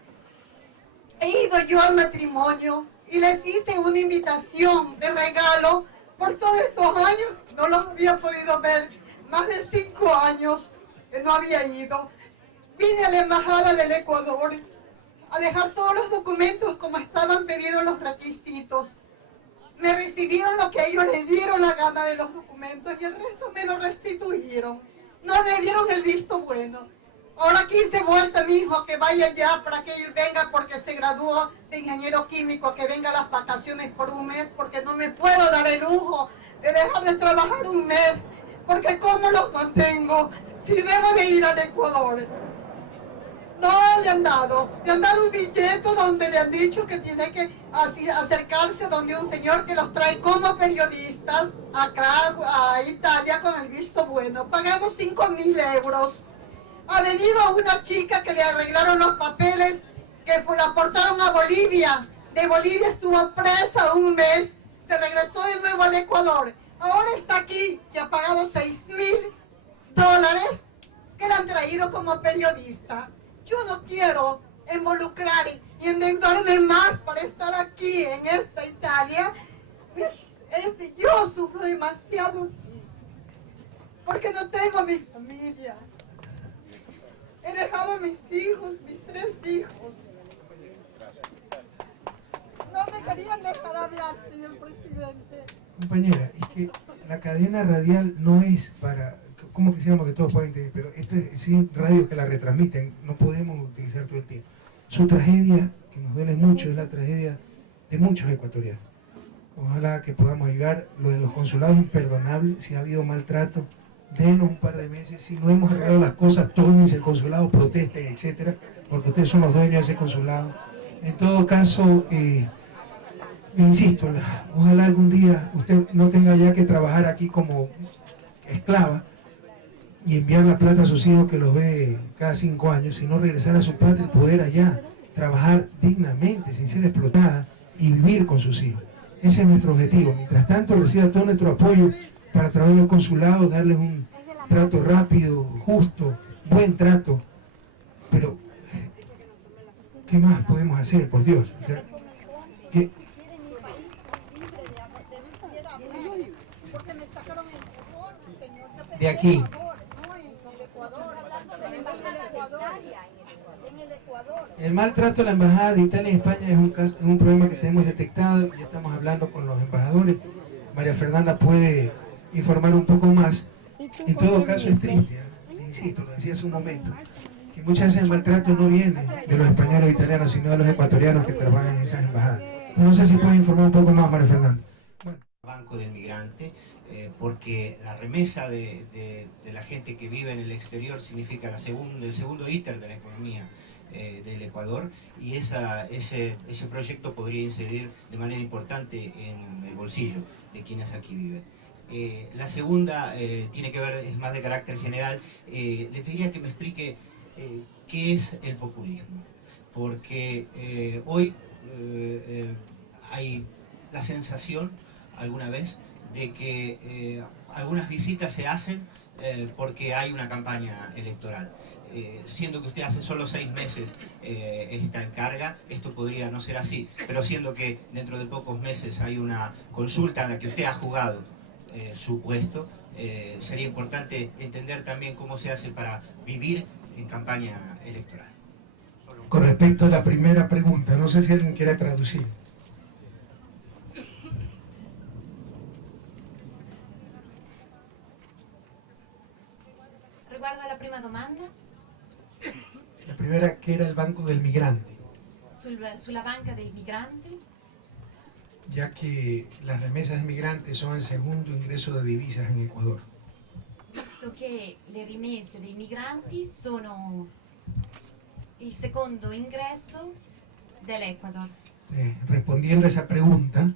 He ido yo al matrimonio y les hice una invitación de regalo por todos estos años. No los había podido ver, más de 5 años que no había ido. Vine a la embajada del Ecuador a dejar todos los documentos como estaban pedidos los requisitos. Me recibieron lo que ellos les dieron la gana de los documentos y el resto me lo restituyeron. No le dieron el visto bueno. Ahora quise vuelta a mi hijo que vaya allá para que él venga porque se graduó de ingeniero químico, que venga a las vacaciones por un mes porque no me puedo dar el lujo de dejar de trabajar un mes porque ¿cómo los mantengo si debo de ir al Ecuador? No le han dado un billete donde le han dicho que tiene que acercarse donde un señor que los trae como periodistas acá a Italia con el visto bueno. Pagamos 5.000 euros. Ha venido una chica que le arreglaron los papeles, que la aportaron a Bolivia. De Bolivia estuvo presa un mes, se regresó de nuevo al Ecuador. Ahora está aquí, que ha pagado $6.000 que le han traído como periodista. Yo no quiero involucrar y endeudarme más para estar aquí en esta Italia. Yo sufro demasiado aquí, porque no tengo mi familia. He dejado a mis hijos, mis 3 hijos. No me querían dejar hablar, señor presidente. Compañera, es que la cadena radial no es para... ¿Cómo quisiéramos que todos puedan entender? Pero esto es sin radios que la retransmiten, no podemos utilizar todo el tiempo. Su tragedia, que nos duele mucho, es la tragedia de muchos ecuatorianos. Ojalá que podamos ayudar. Lo de los consulados es imperdonable. Si ha habido maltrato, denos un par de meses. Si no hemos arreglado las cosas, tómense el consulado, protesten, etcétera, porque ustedes son los dueños de ese consulado. En todo caso, insisto, ojalá algún día usted no tenga ya que trabajar aquí como esclava y enviar la plata a sus hijos que los ve cada 5 años, sino regresar a su patria y poder allá trabajar dignamente, sin ser explotada y vivir con sus hijos. Ese es nuestro objetivo. Mientras tanto, reciba todo nuestro apoyo para a través de los consulados darles un trato rápido, justo, buen trato. Pero, ¿qué más podemos hacer, por Dios? O sea, ¿qué? De aquí. El maltrato a la embajada de Italia en España es un problema que tenemos detectado. Ya estamos hablando con los embajadores. María Fernanda puede informar un poco más. En todo caso es triste, insisto, lo decía hace un momento, que muchas veces el maltrato no viene de los españoles o italianos, sino de los ecuatorianos que trabajan en esas embajadas. No sé si puede informar un poco más, María Fernanda. Bueno. Banco del Migrante, porque la remesa de la gente que vive en el exterior significa el segundo íter de la economía del Ecuador, y ese proyecto podría incidir de manera importante en el bolsillo de quienes aquí viven. La segunda tiene que ver, es más de carácter general. Le pediría que me explique qué es el populismo, porque hoy hay la sensación alguna vez de que algunas visitas se hacen porque hay una campaña electoral. Siendo que usted hace solo 6 meses está en carga, esto podría no ser así, pero siendo que dentro de pocos meses hay una consulta en la que usted ha jugado su puesto, sería importante entender también cómo se hace para vivir en campaña electoral. Con respecto a la primera pregunta, no sé si alguien quiere traducir. Riguardo alla prima domanda, La primera, que era el Banco del Migrante. sulla banca dei migranti, ya que las remesas de migrantes son el segundo ingreso de divisas en Ecuador. Visto che le rimesse dei migranti sono il secondo ingresso dell'Ecuador. Respondiendo a esa pregunta,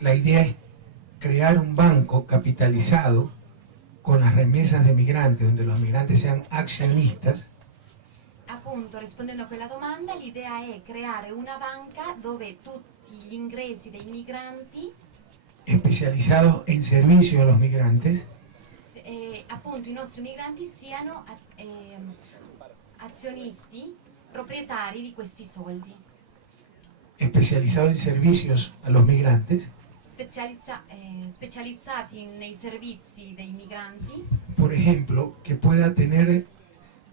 la idea es crear un banco capitalizado con las remesas de migrantes, donde los migrantes sean accionistas. Appunto, rispondendo a quella domanda, l'idea è creare una banca dove tutti gli ingressi dei migranti, Especializados en servicio a los migrantes, appunto i nostri migranti siano azionisti, proprietari di questi soldi, especializados en servicios a los migrantes, specializzati nei servizi dei migranti, por ejemplo, que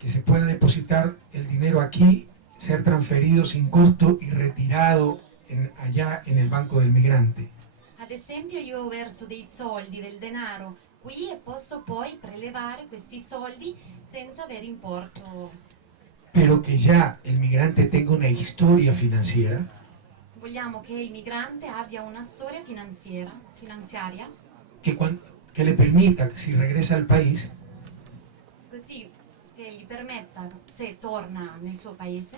se pueda depositar el dinero aquí, ser transferido sin costo y retirado allá en el banco del migrante. Ad esempio io verso dei soldi, del denaro qui e posso poi prelevare questi soldi senza avere importo. Pero que ya el migrante tenga una historia financiera, Vogliamo che il migrante abbia una storia finanziaria, que le permita, si regresa al país, così che gli permetta, se torna nel suo paese,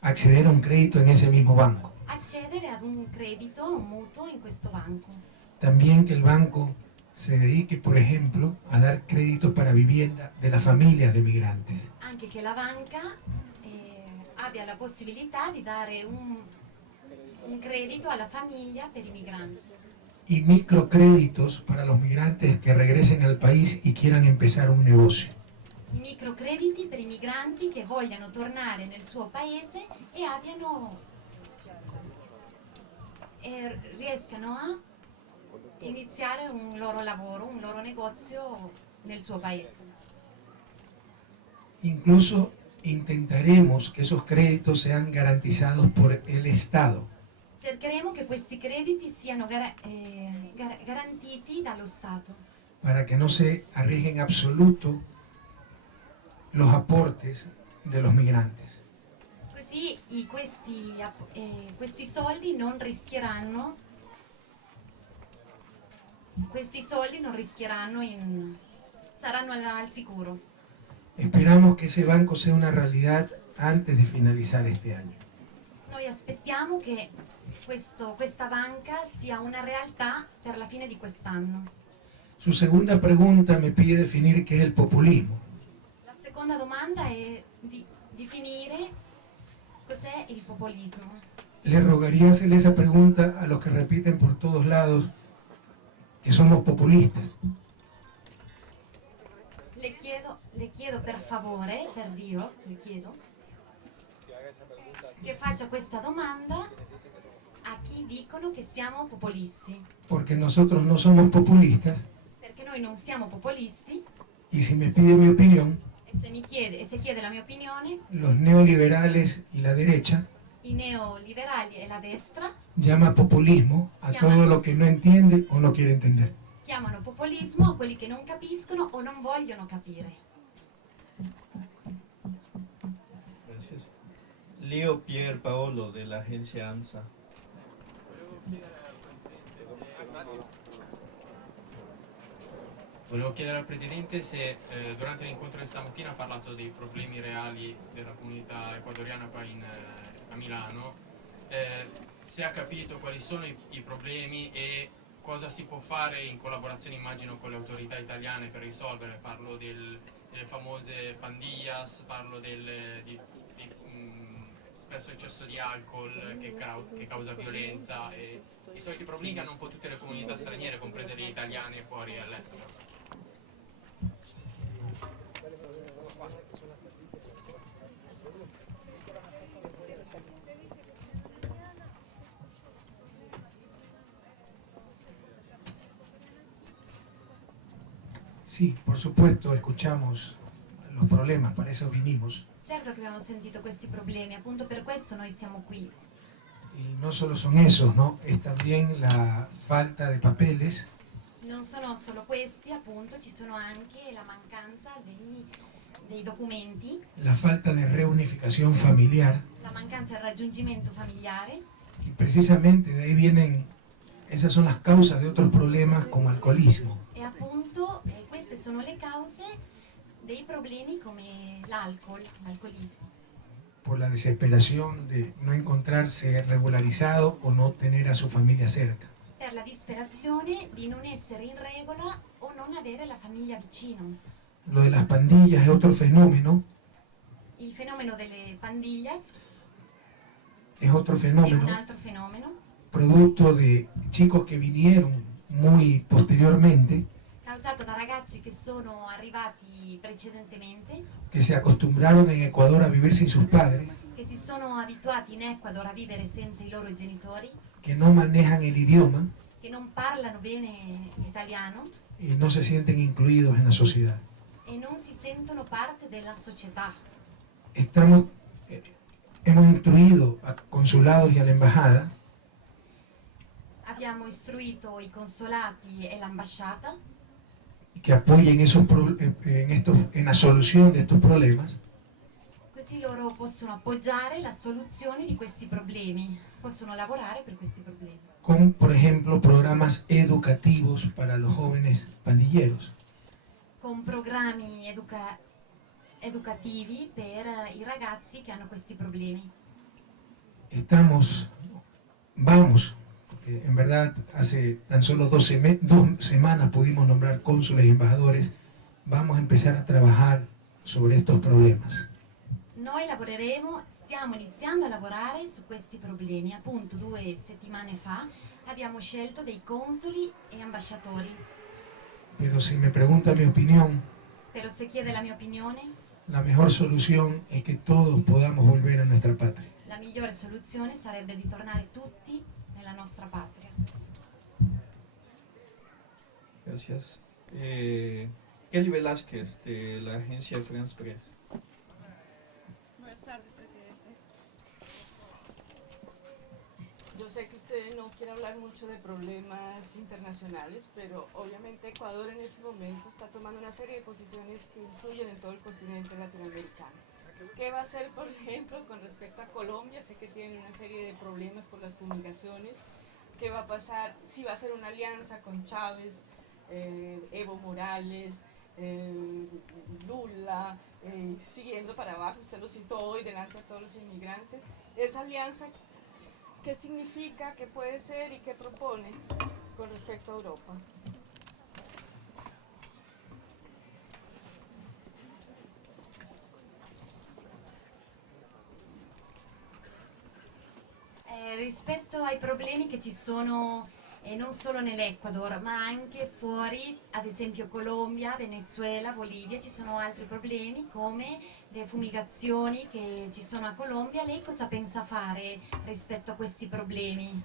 acceder a un crédito en ese mismo banco. accedere ad un credito, un mutuo in questo banco. También que el banco se dedique, por ejemplo, a dar créditos para vivienda de las familias de migrantes. Anche che la banca abbia la possibilità di dare un credito alla famiglia per i migranti. Y microcréditos para los migrantes que regresen al país y quieran empezar un negocio. I microcrediti per i migranti che vogliano tornare nel suo paese e riescano a iniziare un loro lavoro, un loro negozio nel suo paese. Incluso intentaremos que esos créditos sean garantizados por el Estado. Cercheremo che questi crediti siano garantiti dallo Stato, para que no se arriesguen en absoluto los aportes de los migrantes. così questi soldi non rischieranno, saranno al sicuro. Esperamos que ese banco sea una realidad antes de finalizar este año. Noi aspettiamo che questa banca sia una realtà per la fine di quest'anno. Su segunda pregunta me pide definir qué es el populismo. La seconda domanda è di definire cos'è il populismo. Le rogaría hacerle esa pregunta a los que repiten por todos lados que somos populistas. Le chiedo per favore, per Dio, le chiedo che faccia questa domanda a chi dicono che siamo populisti. Porque nosotros no somos populistas Perché noi non siamo populisti y si me pide mi opinión, e se chiede la mia opinione, los neoliberales y la derecha i neoliberali e la destra llama populismo a todo lo que no entiende o no quiere entender. chiamano populismo a quelli che non capiscono o non vogliono capire. Gracias. Leo Pier Paolo de la agencia ANSA. Volevo chiedere al Presidente se durante l'incontro di stamattina ha parlato dei problemi reali della comunità ecuadoriana qua a Milano, se ha capito quali sono i problemi e cosa si può fare in collaborazione, immagino, con le autorità italiane per risolvere. Parlo delle famose pandillas, parlo di spesso eccesso di alcol che causa violenza e i soliti problemi che hanno un po' tutte le comunità straniere, comprese le italiane fuori all'estero. Sí, por supuesto, escuchamos los problemas, para eso vinimos. Certo che abbiamo sentito questi problemi, appunto per questo noi siamo qui. Y no solo son esos, ¿no? Es también la falta de papeles, Non sono solo questi, appunto, ci sono anche la mancanza dei documenti, la falta de reunificación familiar la mancanza del raggiungimento familiare, y precisamente de ahí vienen, esas son las causas de otros problemas como alcoholismo. E appunto queste sono le cause dei problemi come l'alcolismo. Por la desesperación de no encontrarse regularizado o no tener a su familia cerca. Per la disperazione di non essere in regola o non avere la famiglia vicino. Lo de las pandillas es otro fenómeno, Il fenomeno delle pandillas es otro è un fenómeno, altro fenomeno producto de chicos que vinieron muy posteriormente, causato da ragazzi che sono arrivati precedentemente, que se acostumbraron en Ecuador a vivir sin sus padres, che si sono abituati in Ecuador a vivere senza i loro genitori, que no manejan el idioma che non parlano bene l'italiano y no se sienten incluidos en la sociedad. e non si sentono parte della società. Hemos instruido a consulados y a la embajada Abbiamo istruito i consolati e l'ambasciata que apoyen en la solución de estos problemas, così loro possono appoggiare la soluzione di questi problemi, possono lavorare per questi problemi. con, por ejemplo, programas educativos para los jóvenes pandilleros. Con programmi educativi per i ragazzi che hanno questi problemi. Vamos, porque en verdad hace tan solo 2 semanas pudimos nombrar cónsules y embajadores, vamos a empezar a trabajar sobre estos problemas. Noi lavoreremo, stiamo iniziando a lavorare su questi problemi. Appunto 2 settimane fa abbiamo scelto dei consoli e ambasciatori. Pero si me pregunta mi opinión, Però se chiede la mia opinione, la mejor solución es que todos podamos volver a nuestra patria. la migliore soluzione sarebbe di tornare tutti nella nostra patria. Gracias. Kelly Velázquez, de la agencia France Press. Buenas tardes, presidente. Yo sé que usted no quiere hablar mucho de problemas internacionales, pero obviamente Ecuador en este momento está tomando una serie de posiciones que influyen en todo el continente latinoamericano. ¿Qué va a hacer, por ejemplo, con respecto a Colombia? Sé que tiene una serie de problemas por las fumigaciones. ¿Qué va a pasar? Si va a hacer una alianza con Chávez, Evo Morales, Lula, siguiendo para abajo, usted lo citó hoy delante de todos los inmigrantes. Esa alianza, ¿qué significa, qué puede ser y qué propone con respecto a Europa? Rispetto ai problemi che ci sono non solo nell'Ecuador ma anche fuori, ad esempio Colombia, Venezuela, Bolivia, ci sono altri problemi come le fumigazioni che ci sono a Colombia. Lei cosa pensa fare rispetto a questi problemi?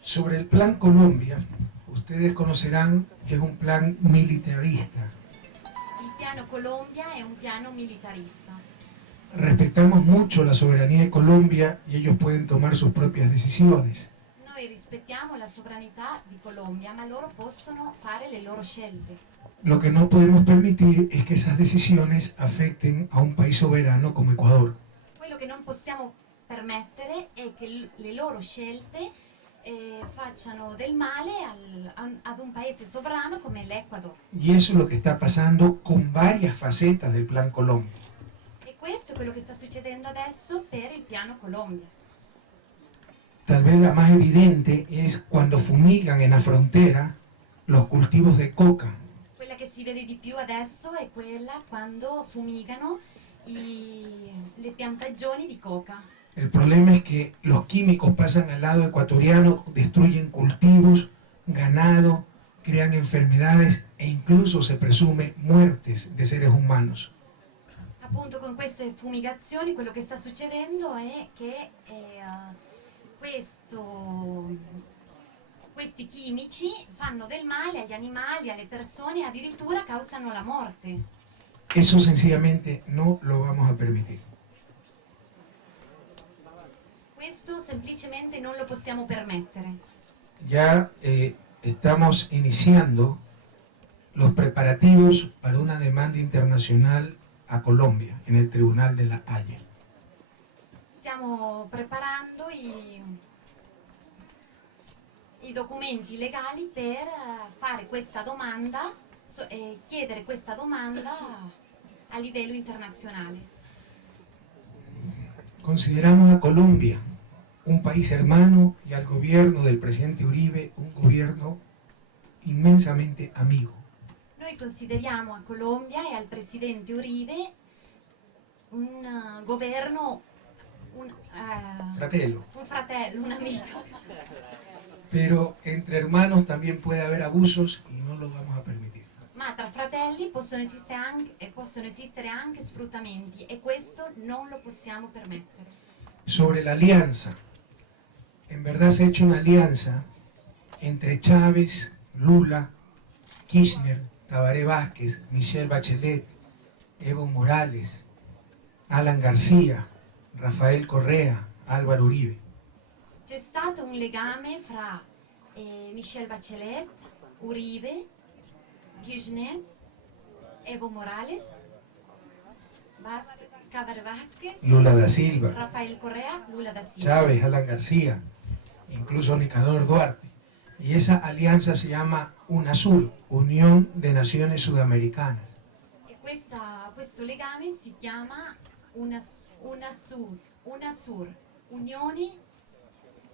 Sobre el Plan Colombia, ustedes conocerán que es un plan militarista. Il piano Colombia è un piano militarista. Respetamos mucho la soberanía de Colombia y ellos pueden tomar sus propias decisiones. Noi rispettiamo la sovranità di Colombia, ma loro possono fare le loro scelte. Lo que no podemos permitir es que esas decisiones afecten a un país soberano como Ecuador. Quello che non possiamo permettere è che le loro scelte facciano del male ad un paese sovrano come l'Ecuador. Y eso es lo que está pasando con varias facetas del Plan Colombia. E questo è quello che sta succedendo adesso per il piano Colombia. Tal vez la más evidente es cuando fumigan en la frontera los cultivos de coca. Quella che si vede di più adesso è quella quando fumigano le piantagioni di coca. El problema es que los químicos pasan al lado ecuatoriano, destruyen cultivos, ganado, crean enfermedades e incluso se presume muertes de seres humanos. Appunto con queste fumigazioni quello che sta succedendo è che questi chimici fanno del male agli animali, alle persone e addirittura causano la morte. Eso sencillamente no lo vamos a permitir. Questo semplicemente non lo possiamo permettere. Ya estamos iniciando los preparativos para una demanda internacional a Colombia en el Tribunal de la Haya. stiamo preparando i documenti legali per fare questa domanda, chiedere questa domanda a livello internazionale. Consideramos a Colombia un país hermano y al gobierno del presidente Uribe un gobierno inmensamente amigo. Noi consideriamo a Colombia e al presidente Uribe un governo, un fratello, un amico. Pero entre hermanos también puede haber abusos y no los vamos a permitir. Ma tra fratelli possono esistere anche sfruttamenti e questo non lo possiamo permettere. Sobre la alianza, en verdad se ha hecho una alianza entre Chávez, Lula, Kirchner, Tabaré Vázquez, Michelle Bachelet, Evo Morales, Alan García, Rafael Correa, Álvaro Uribe. C'è stato un legame fra Michelle Bachelet, Uribe, Kirchner, Evo Morales, Tabaré Vázquez, Lula da Silva, Rafael Correa, Lula da Silva, Chávez, Alan García, incluso Nicanor Duarte. Y esa alianza se llama UNASUR, Unión de Naciones Sudamericanas. E questo legame si chiama UNASUR, Unione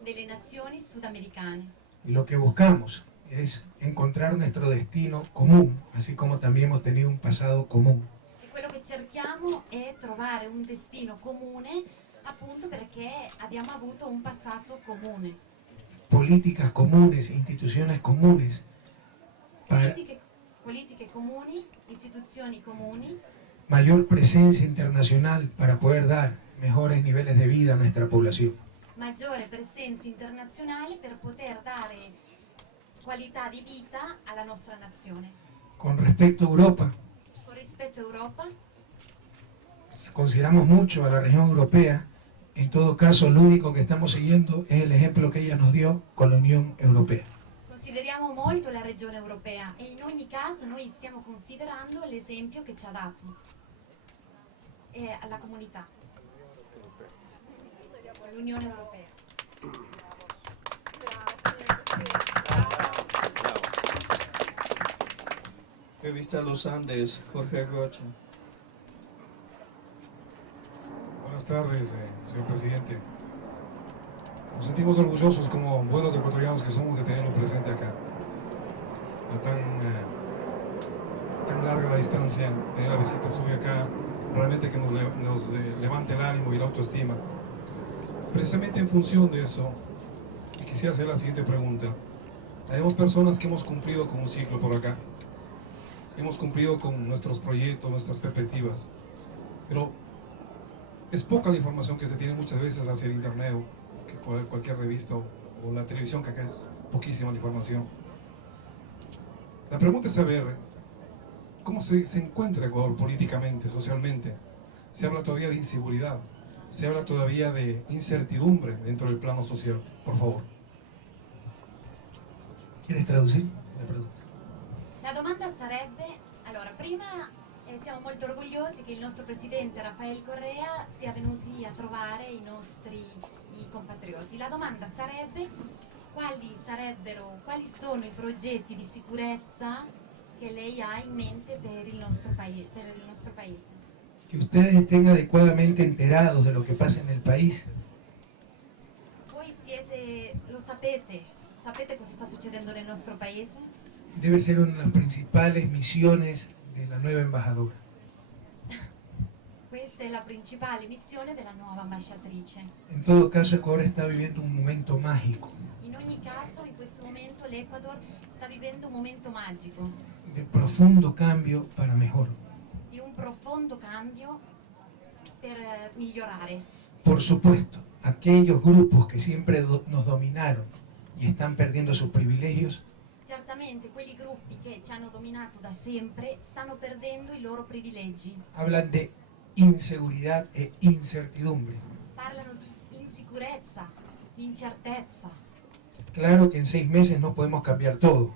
delle Nazioni Sudamericane. Y lo que buscamos es encontrar nuestro destino común, así como también hemos tenido un pasado común. E quello che cerchiamo è trovare un destino comune, appunto perché abbiamo avuto un passato comune. Políticas comunes, instituciones comunes, Politiche comuni, istituzioni comuni, mayor presencia internacional para poder dar mejores niveles de vida a nuestra población. maggiore presenza internazionale per poter dare qualità di vita alla nostra nazione. Con respecto a Europa, Con rispetto a Europa, consideramos mucho a la región europea. En todo caso, lo único que estamos siguiendo es el ejemplo que ella nos dio con la Unión Europea. consideriamo molto la regione europea e in ogni caso noi stiamo considerando l'esempio che ci ha dato alla comunità, all'Unione Europea. Revista Los Andes, Jorge Rocha. Buenas tardes, señor presidente. Nos sentimos orgullosos como buenos ecuatorianos que somos de tenerlo presente acá. Tan larga la distancia, tener la visita suya acá, realmente que nos levante el ánimo y la autoestima. Precisamente en función de eso, y quisiera hacer la siguiente pregunta. Tenemos personas que hemos cumplido con un ciclo por acá. Hemos cumplido con nuestros proyectos, nuestras perspectivas. Pero es poca la información que se tiene muchas veces hacia el internet o que cualquier revista o la televisión, que acá es poquísima la información. La pregunta es saber cómo se encuentra Ecuador políticamente, socialmente. Se habla todavía de inseguridad, se habla todavía de incertidumbre dentro del plano social. Por favor. ¿Quieres traducir? La domanda sarebbe, allora, prima siamo molto orgogliosi che il nostro presidente Rafael Correa sia venuti a trovare i nostri compatrioti. La domanda sarebbe quali sono i progetti di sicurezza che lei ha in mente per il nostro paese. Que ustedes estén adecuadamente enterados de lo que pasa en el país. Voi sapete cosa sta succedendo nel nostro paese? Debe ser una de las principales misiones de la nueva embajadora. Questa è la principale missione della nuova ambasciatrice. En todo caso, Ecuador está viviendo un momento mágico, In ogni caso, in questo momento l'Ecuador sta vivendo un momento magico, de profundo cambio para mejor. di un profondo cambio per migliorare. Por supuesto, aquellos grupos que siempre nos dominaron y están perdiendo sus privilegios, Certamente quelli gruppi che ci hanno dominato da sempre stanno perdendo i loro privilegi. hablan de inseguridad e incertidumbre. Parlano di insicurezza, di incertezza. Claro que en 6 meses no podemos cambiar todo,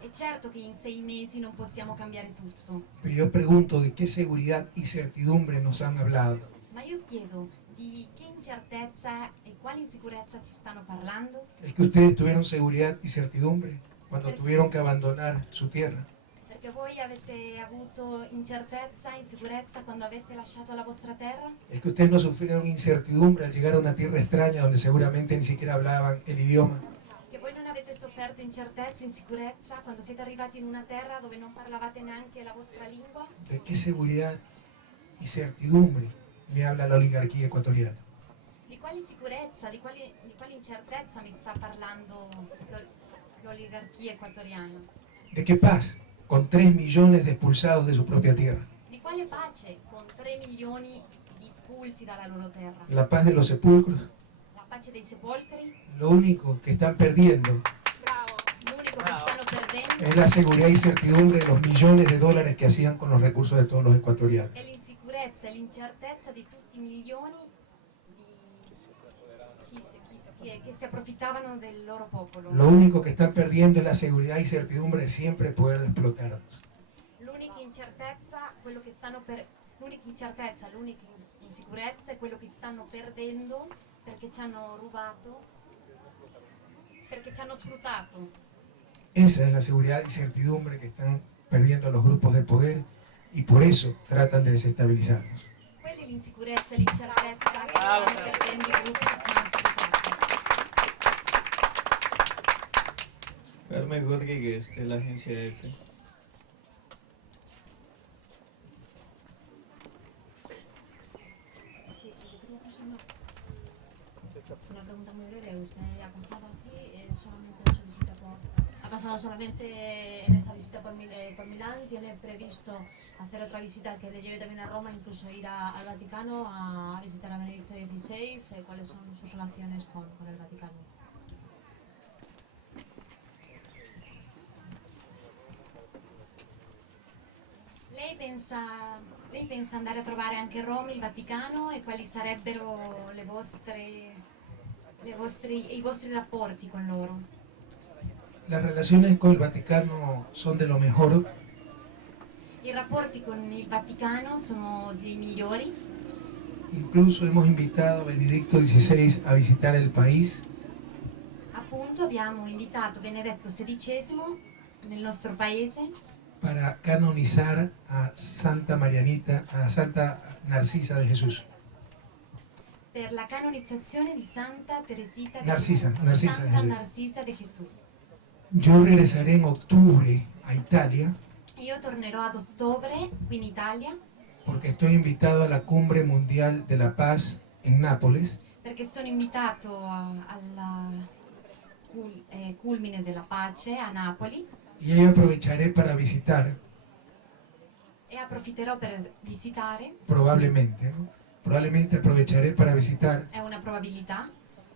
È certo che in 6 mesi non possiamo cambiare tutto, pero yo pregunto de qué seguridad y certidumbre nos han hablado. ma io chiedo Di che incertezza e quale insicurezza ci stanno parlando? Es que ustedes tuvieron seguridad y certidumbre cuando tuvieron que abandonar su tierra. Perché voi avete avuto incertezza, insicurezza quando avete lasciato la vostra terra? Es que ustedes no sufrieron incertidumbre al llegar a una tierra extraña donde seguramente ni siquiera hablaban el idioma. Che voi non avete sofferto incertezza, insicurezza quando siete arrivati in una terra dove non parlavate neanche la vostra lingua? ¿De qué seguridad y certidumbre me habla la oligarquía ecuatoriana? Di quale sicurezza, di quale incertezza mi sta parlando l'oligarchia equatoriana? ¿De qué paz? Con 3 millones de expulsados de su propia tierra. Di quale pace con 3 milioni di espulsi dalla loro terra? La paz de los sepulcros. La pace dei sepolcri? Lo único que están perdiendo L'unico che stanno perdendo es la seguridad y certidumbre de los millones de dólares que hacían con los recursos de todos los ecuatorianos. è l'insicurezza e l'incertezza di tutti i milioni che si approfittavano del loro popolo. Lo único que están perdiendo es la seguridad y certidumbre de siempre poder explotarnos. L'unica incertezza, l'unica insicurezza è quello che stanno perdendo perché ci hanno rubato, perché ci hanno sfruttato. Esa es la seguridad y certidumbre que están perdiendo los grupos de poder y por eso tratan de desestabilizarnos. Quella è l'insicurezza e l'incertezza che stanno perdendo i gruppi che ci hanno sfruttato. Carmen Rodríguez, de la agencia EFE. Una pregunta muy breve. Usted ha pasado aquí solamente su visita ha pasado solamente en esta visita por Milán. ¿Tiene previsto hacer otra visita que le lleve también a Roma, incluso ir al Vaticano a visitar a Benedicto XVI? ¿Cuáles son sus relaciones con el Vaticano? Lei pensa andare a trovare anche Roma, il Vaticano, e quali sarebbero i vostri rapporti con loro? Las relaciones con el Vaticano son de lo mejor. I rapporti con il Vaticano sono dei migliori. Incluso hemos invitado a Benedicto XVI a visitar el país. Appunto abbiamo invitato Benedetto XVI nel nostro paese para canonizar a Santa Marianita, a Santa Narcisa de Jesús. per la canonizzazione di Santa Teresita Narcisa Santa de Jesús. Narcisa de Jesús. Yo regresaré en octubre a Italia Io tornerò ad ottobre qui in Italia porque estoy invitado a la Cumbre Mundial de la Paz en Nápoles perché sono invitato alla culmine della pace a Napoli y ahí aprovecharé para visitar, e approfitterò per visitare, probablemente, ¿no? Probablemente aprovecharé para visitar è una probabilità,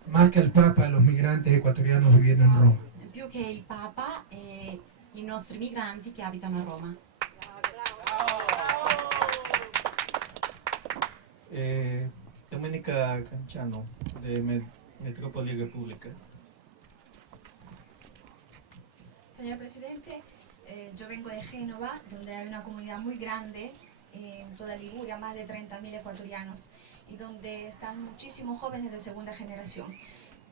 más que al Papa a los migrantes ecuatorianos viviendo en Roma. più che il Papa e i nostri migranti che abitano a Roma. Domenica Canciano, de Metrópoli República. Señor presidente, yo vengo de Génova, donde hay una comunidad muy grande en toda Liguria, más de 30.000 ecuatorianos, y donde están muchísimos jóvenes de segunda generación.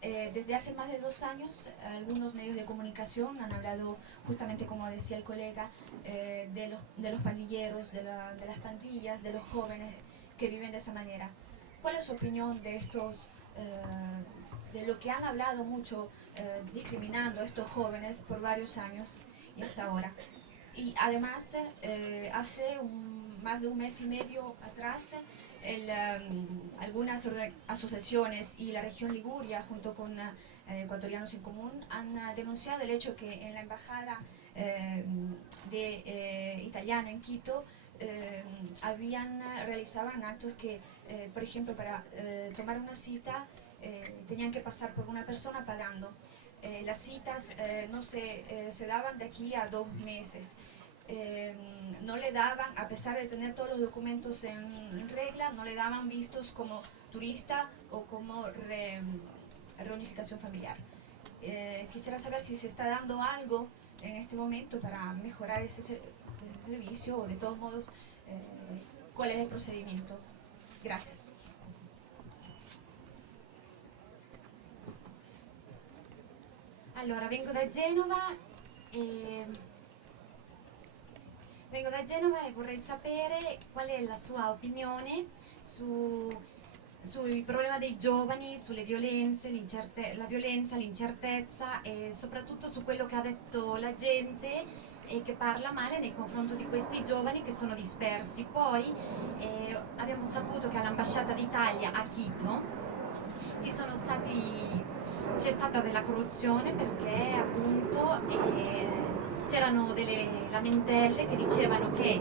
Desde hace más de 2 años, algunos medios de comunicación han hablado, justamente como decía el colega, de los pandilleros, de las pandillas, de los jóvenes que viven de esa manera. ¿Cuál es su opinión de estos, de lo que han hablado mucho, discriminando a estos jóvenes por varios años y hasta ahora? Y además, hace más de un mes y medio atrás, algunas asociaciones y la región Liguria, junto con Ecuatorianos en Común, han denunciado el hecho que en la embajada italiana en Quito realizaban actos que, por ejemplo, para tomar una cita tenían que pasar por una persona pagando. Las citas no se daban de aquí a 2 meses. No le daban, a pesar de tener todos los documentos en regla, no le daban vistos como turista o como reunificación familiar. Quisiera saber si se está dando algo en este momento para mejorar ese servicio, o de todos modos, cuál es el procedimiento. Gracias. Allora, vengo da Genova e vorrei sapere qual è la sua opinione sul problema dei giovani, sulle violenze, la violenza, l'incertezza e soprattutto su quello che ha detto la gente e che parla male nei confronti di questi giovani che sono dispersi. Poi abbiamo saputo che all'ambasciata d'Italia a Quito c'è stata della corruzione perché appunto c'erano delle lamentele che dicevano che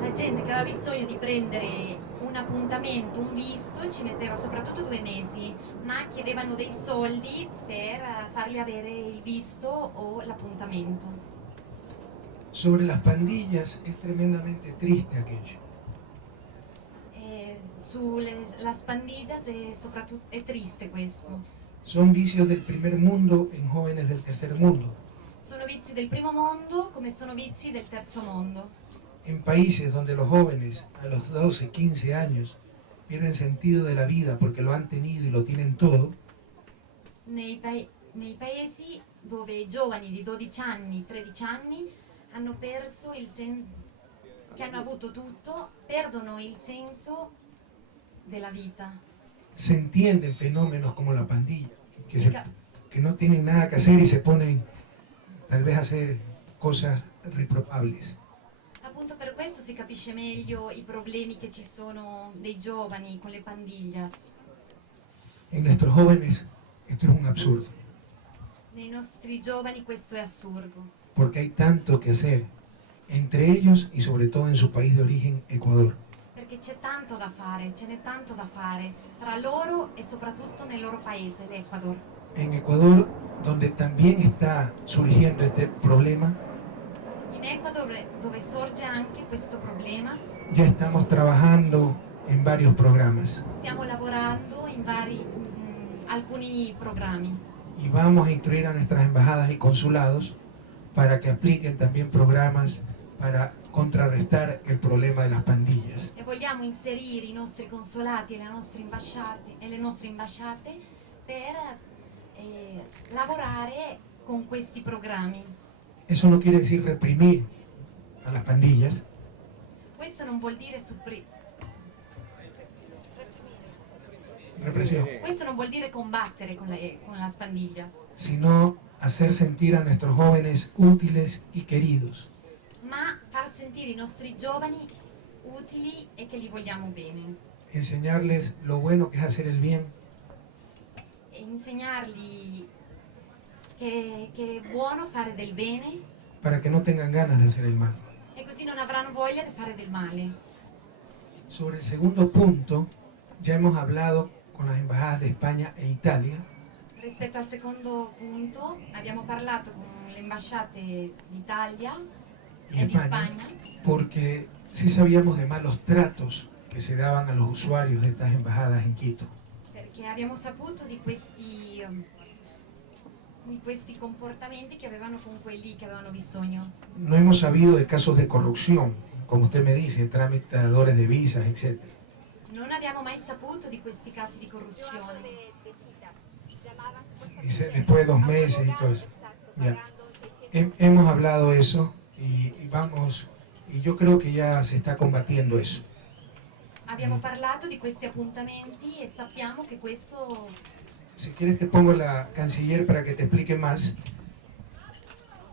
la gente che aveva bisogno di prendere un appuntamento, un visto, ci metteva soprattutto 2 mesi, ma chiedevano dei soldi per fargli avere il visto o l'appuntamento. Sobre las pandillas es tremendamente triste aquello. Las pandillas è triste questo. Son vicios del primer mundo en jóvenes del tercer mundo. Sono vizi del primo mondo come sono vizi del terzo mondo. En países donde los jóvenes a los 12, 15 años pierden sentido de la vida porque lo han tenido y lo tienen todo, Nei paesi dove i giovani di 12 anni, 13 anni hanno perso che hanno avuto tutto, perdono il senso della vita. se entienden fenómenos como la pandilla, que no tienen nada que hacer y se ponen tal vez a hacer cosas reprobables. Appunto per questo si capisce meglio i problemi che ci sono dei giovani con le pandillas. En nuestros jóvenes esto es un absurdo, Nei nostri giovani questo è assurdo, porque hay tanto que hacer entre ellos y sobre todo en su país de origen, Ecuador. perché c'è tanto da fare, ce n'è tanto da fare tra loro e soprattutto nel loro paese, l'Ecuador. En Ecuador, donde también está surgiendo este problema, In Ecuador, dove sorge anche questo problema, ya estamos trabajando en varios programas stiamo lavorando in alcuni programmi y vamos a instruir a nuestras embajadas y consulados para que apliquen también programas para contrarrestar el problema de las pandillas. e vogliamo inserire i nostri consolati e le nostre ambasciate per lavorare con questi programmi. Eso no quiere decir reprimir a las pandillas, Questo non vuol dire represión, questo non vuol dire combattere con las pandillas, sino hacer sentir a nuestros jóvenes útiles y queridos. ma far sentire i nostri giovani utili e che li vogliamo bene. Enseñarles lo bueno que es hacer el bien, E insegnargli che è buono fare del bene para que no tengan ganas de hacer el mal. e così non avranno voglia di fare del male. Sobre el segundo punto, ya hemos hablado con las embajadas de España e Italia Rispetto al secondo punto, abbiamo parlato con le ambasciate d'Italia y e di España, Spagna porque sí sabíamos de malos tratos que se daban a los usuarios de estas embajadas en Quito. perché abbiamo saputo di questi comportamenti che avevano con quelli che avevano bisogno. No hemos sabido de casos de corrupción, como usted me dice, tramitadores de visas, etc. Non abbiamo mai saputo di questi casi di corruzione. Después de 2 meses y todo eso. Ya. Hemos hablado eso y vamos, y yo creo que ya se está combatiendo eso. Abbiamo parlato di questi appuntamenti e sappiamo che questo... Si quieres te pongo la canciller para que te explique más.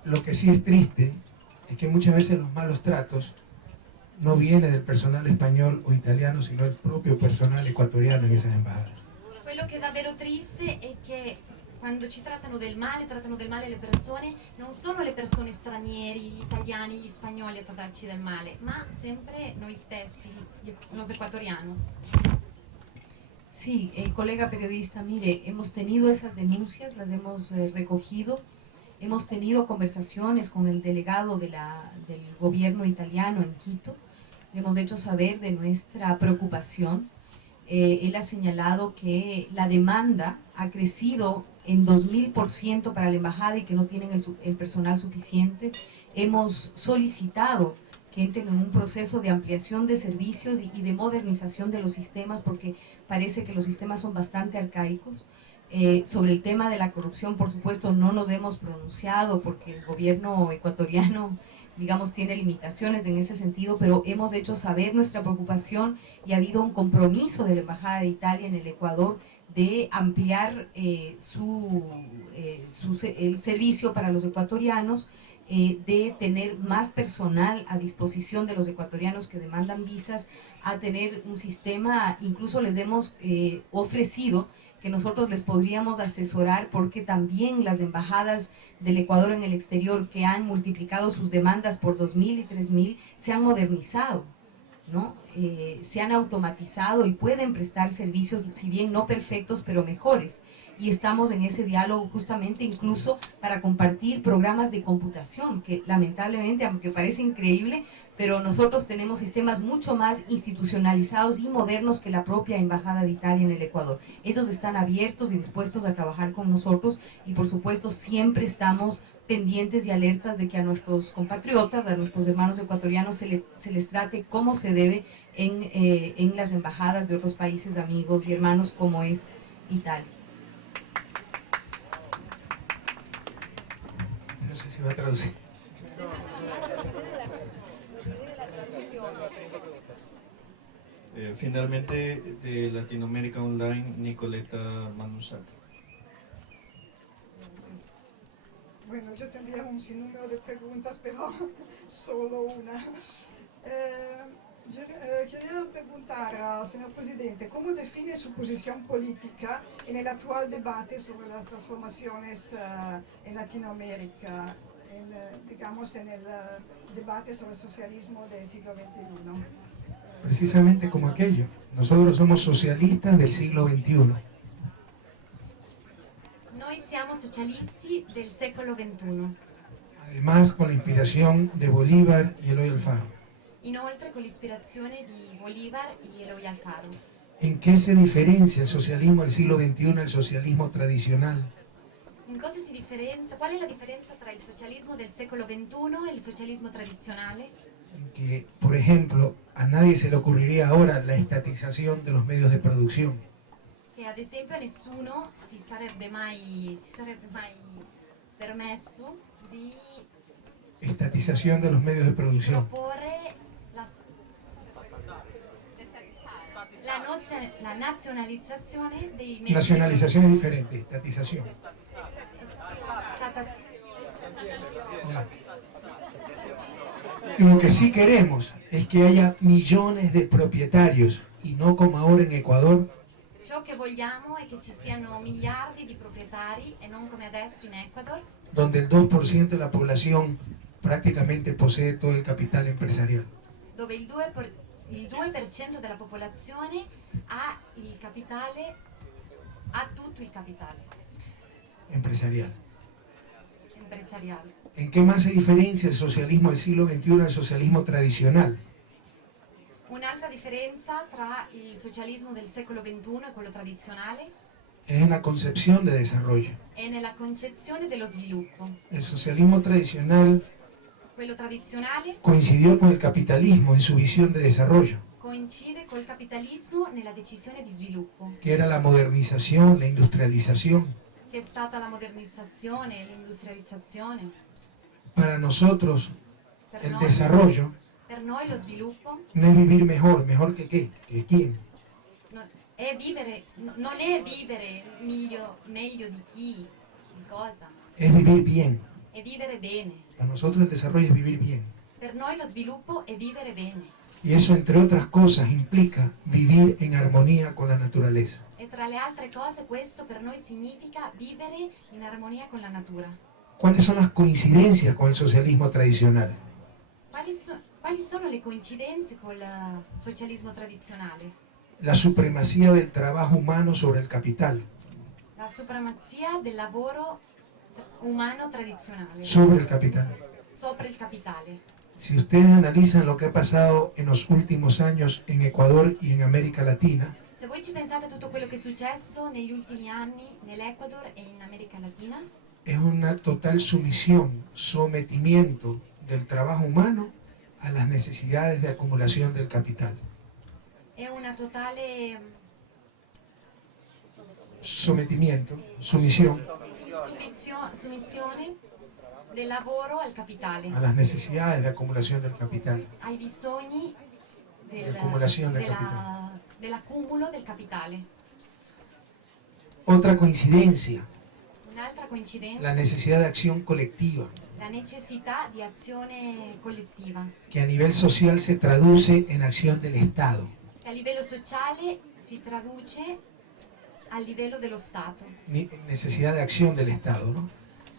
Lo que sí es triste es que muchas veces los malos tratos no vienen del personal español o italiano, sino del propio personal ecuatoriano en esas embajadas. Quello che è davvero triste è che quando ci trattano del male le persone, non sono le persone stranieri, gli italiani, gli spagnoli a trattarci del male, ma sempre noi stessi, los ecuatorianos. Sí, colega periodista, mire, hemos tenido esas denuncias, las hemos recogido, hemos tenido conversaciones con el delegado del gobierno italiano en Quito, le hemos hecho saber de nuestra preocupación. Él ha señalado que la demanda ha crecido en 2000% para la embajada y que no tienen el personal suficiente. Hemos solicitado que entren en un proceso de ampliación de servicios y de modernización de los sistemas porque parece que los sistemas son bastante arcaicos. Sobre el tema de la corrupción, por supuesto, no nos hemos pronunciado porque el gobierno ecuatoriano, digamos, tiene limitaciones en ese sentido, pero hemos hecho saber nuestra preocupación y ha habido un compromiso de la Embajada de Italia en el Ecuador de ampliar el servicio para los ecuatorianos, de tener más personal a disposición de los ecuatorianos que demandan visas, a tener un sistema, incluso les hemos ofrecido que nosotros les podríamos asesorar porque también las embajadas del Ecuador en el exterior que han multiplicado sus demandas por 2.000 y 3.000 se han modernizado, ¿no? Se han automatizado y pueden prestar servicios, si bien no perfectos, pero mejores. Y estamos en ese diálogo justamente incluso para compartir programas de computación, que lamentablemente, aunque parece increíble, pero nosotros tenemos sistemas mucho más institucionalizados y modernos que la propia Embajada de Italia en el Ecuador. Ellos están abiertos y dispuestos a trabajar con nosotros y por supuesto siempre estamos pendientes y alertas de que a nuestros compatriotas, a nuestros hermanos ecuatorianos se les trate como se debe en las embajadas de otros países amigos y hermanos como es Italia. No sé si va a traducir. Finalmente, de Latinoamérica Online, Nicoleta Manusato. Bueno, yo tendría un sinnúmero de preguntas, pero solo una. Quería preguntar, señor presidente, ¿cómo define su posición política en el actual debate sobre las transformaciones en Latinoamérica, digamos en el debate sobre el socialismo del siglo XXI? Precisamente como aquello. Nosotros somos socialistas del siglo XXI. Noi siamo socialisti del secolo XXI. Además, con la inspiración de Bolívar y Eloy Alfaro. Inoltre con l'ispirazione di Bolívar y Eloy Alfaro. ¿En qué se diferencia el socialismo del siglo XXI del socialismo tradicional? In cosa si differenzia? Qual è la differenza tra il socialismo del secolo XXI e il socialismo tradizionale? Que, por ejemplo, a nadie se le ocurriría ahora la estatización de los medios de producción. Che ad esempio a nessuno si sarebbe mai permesso di Estatización de los medios de producción. proporre la nazionalizzazione dei mezzi. Nacionalización es diferente, estatización. Lo que sí queremos es que haya millones de propietarios y no como ahora en Ecuador, Ciò che vogliamo è che ci siano miliardi di proprietari e non come adesso in Ecuador, donde el 2% de la población prácticamente posee todo el capital empresarial. dove il 2% della popolazione ha il capitale, ha tutto il capitale Empresarial. empresariale. ¿En qué más se diferencia el socialismo del siglo XXI del socialismo tradicional? Un'altra differenza tra il socialismo del secolo XXI e quello tradizionale Es en la concepción de desarrollo. è nella concezione dello sviluppo. El socialismo tradicional Quello tradizionale coincidió con el capitalismo en su visión de desarrollo, coincide col capitalismo nella decisione di sviluppo, que era la modernización, la industrialización. che è stata la modernizzazione e l'industrializzazione. Para nosotros, Per el noi- desarrollo Per noi lo sviluppo no es vivir mejor, ¿mejor que qué? ¿Que quién? non è vivere meglio di chi, di cosa, Es vivir bien. è vivere bene. Para nosotros el desarrollo es vivir bien. Per noi lo sviluppo è vivere bene. Y eso, entre otras cosas, implica vivir en armonía con la naturaleza. E tra le altre cose questo per noi significa vivere in armonia con la natura. ¿Cuáles son las coincidencias con el socialismo tradicional? Quali sono le coincidenze con il socialismo tradizionale? La supremacía del trabajo humano sobre el capital, La supremazia del lavoro umano tradizionale sobre el capital. sopra il capitale. Si ustedes analizan lo que ha pasado en los últimos años en Ecuador y en América Latina, Se voi ci pensate a tutto quello che è successo negli ultimi anni nell'Ecuador e in America Latina, es una total sumisión, sometimiento del trabajo humano a las necesidades de acumulación del capital. è una totale sometimiento, sumisión Sumissione del lavoro al capitale, a las necesidades de acumulación del capital. ai bisogni Accumulazione del capitale. dell'accumulo del capitale. Otra coincidencia, Un'altra coincidenza, la necesidad de acción colectiva, la necessità di azione collettiva, que a nivel social se traduce en acción del Estado. che a livello sociale si traduce a livello dello Stato, Necesidad de acción del Estado, ¿no?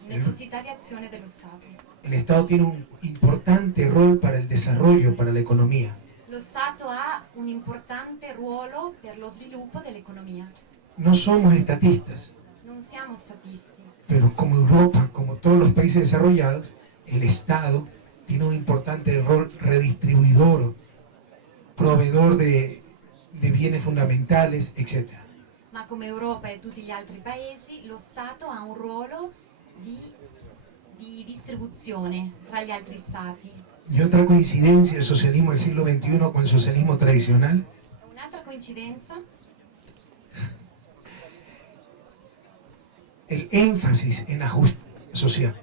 necessità di azione dello Stato. El Estado tiene un importante rol para el desarrollo, para la economía. Lo Stato ha un importante ruolo per lo sviluppo dell'economia. No somos estatistas, Non siamo statisti, pero como Europa, como todos los países desarrollados, el Estado tiene un importante rol redistribuidor, proveedor de bienes fundamentales, etc. ma come Europa e tutti gli altri paesi, lo Stato ha un ruolo di distribuzione tra gli altri Stati. Y otra coincidencia del socialismo del siglo XXI con el socialismo tradicional, Un'altra coincidenza, el énfasis en la justicia social.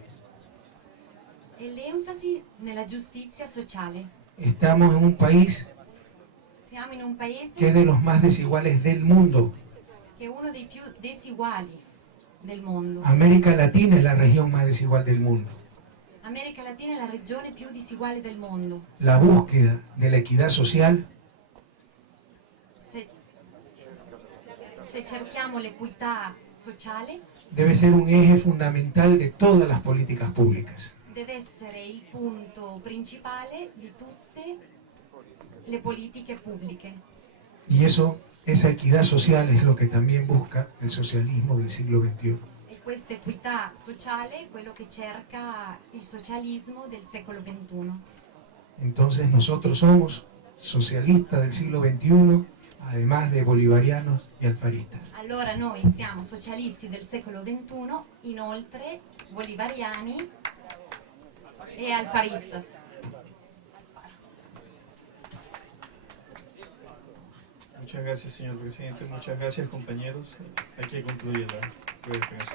è l'enfasi nella giustizia sociale. Estamos en un país Siamo in un paese que es de los más desiguales del mundo. che è uno dei più disuguali del mondo. América Latina es la región más desigual del mundo. America Latina è la regione più disuguale del mondo. La búsqueda de la equidad social Se cerchiamo l'equità sociale, debe ser un eje fundamental de todas las políticas públicas. deve essere il punto principale di tutte le politiche pubbliche. Y esa equidad social es lo que también busca el socialismo del siglo XXI. E questa equità sociale è quello che cerca il socialismo del secolo XXI. Entonces nosotros somos socialistas del siglo XXI, además de bolivarianos y alfaristas. Allora noi siamo socialisti del secolo XXI, inoltre bolivariani e alfaristas. Muchas gracias, señor presidente. Muchas gracias, compañeros. Hay que concluir la rueda de prensa.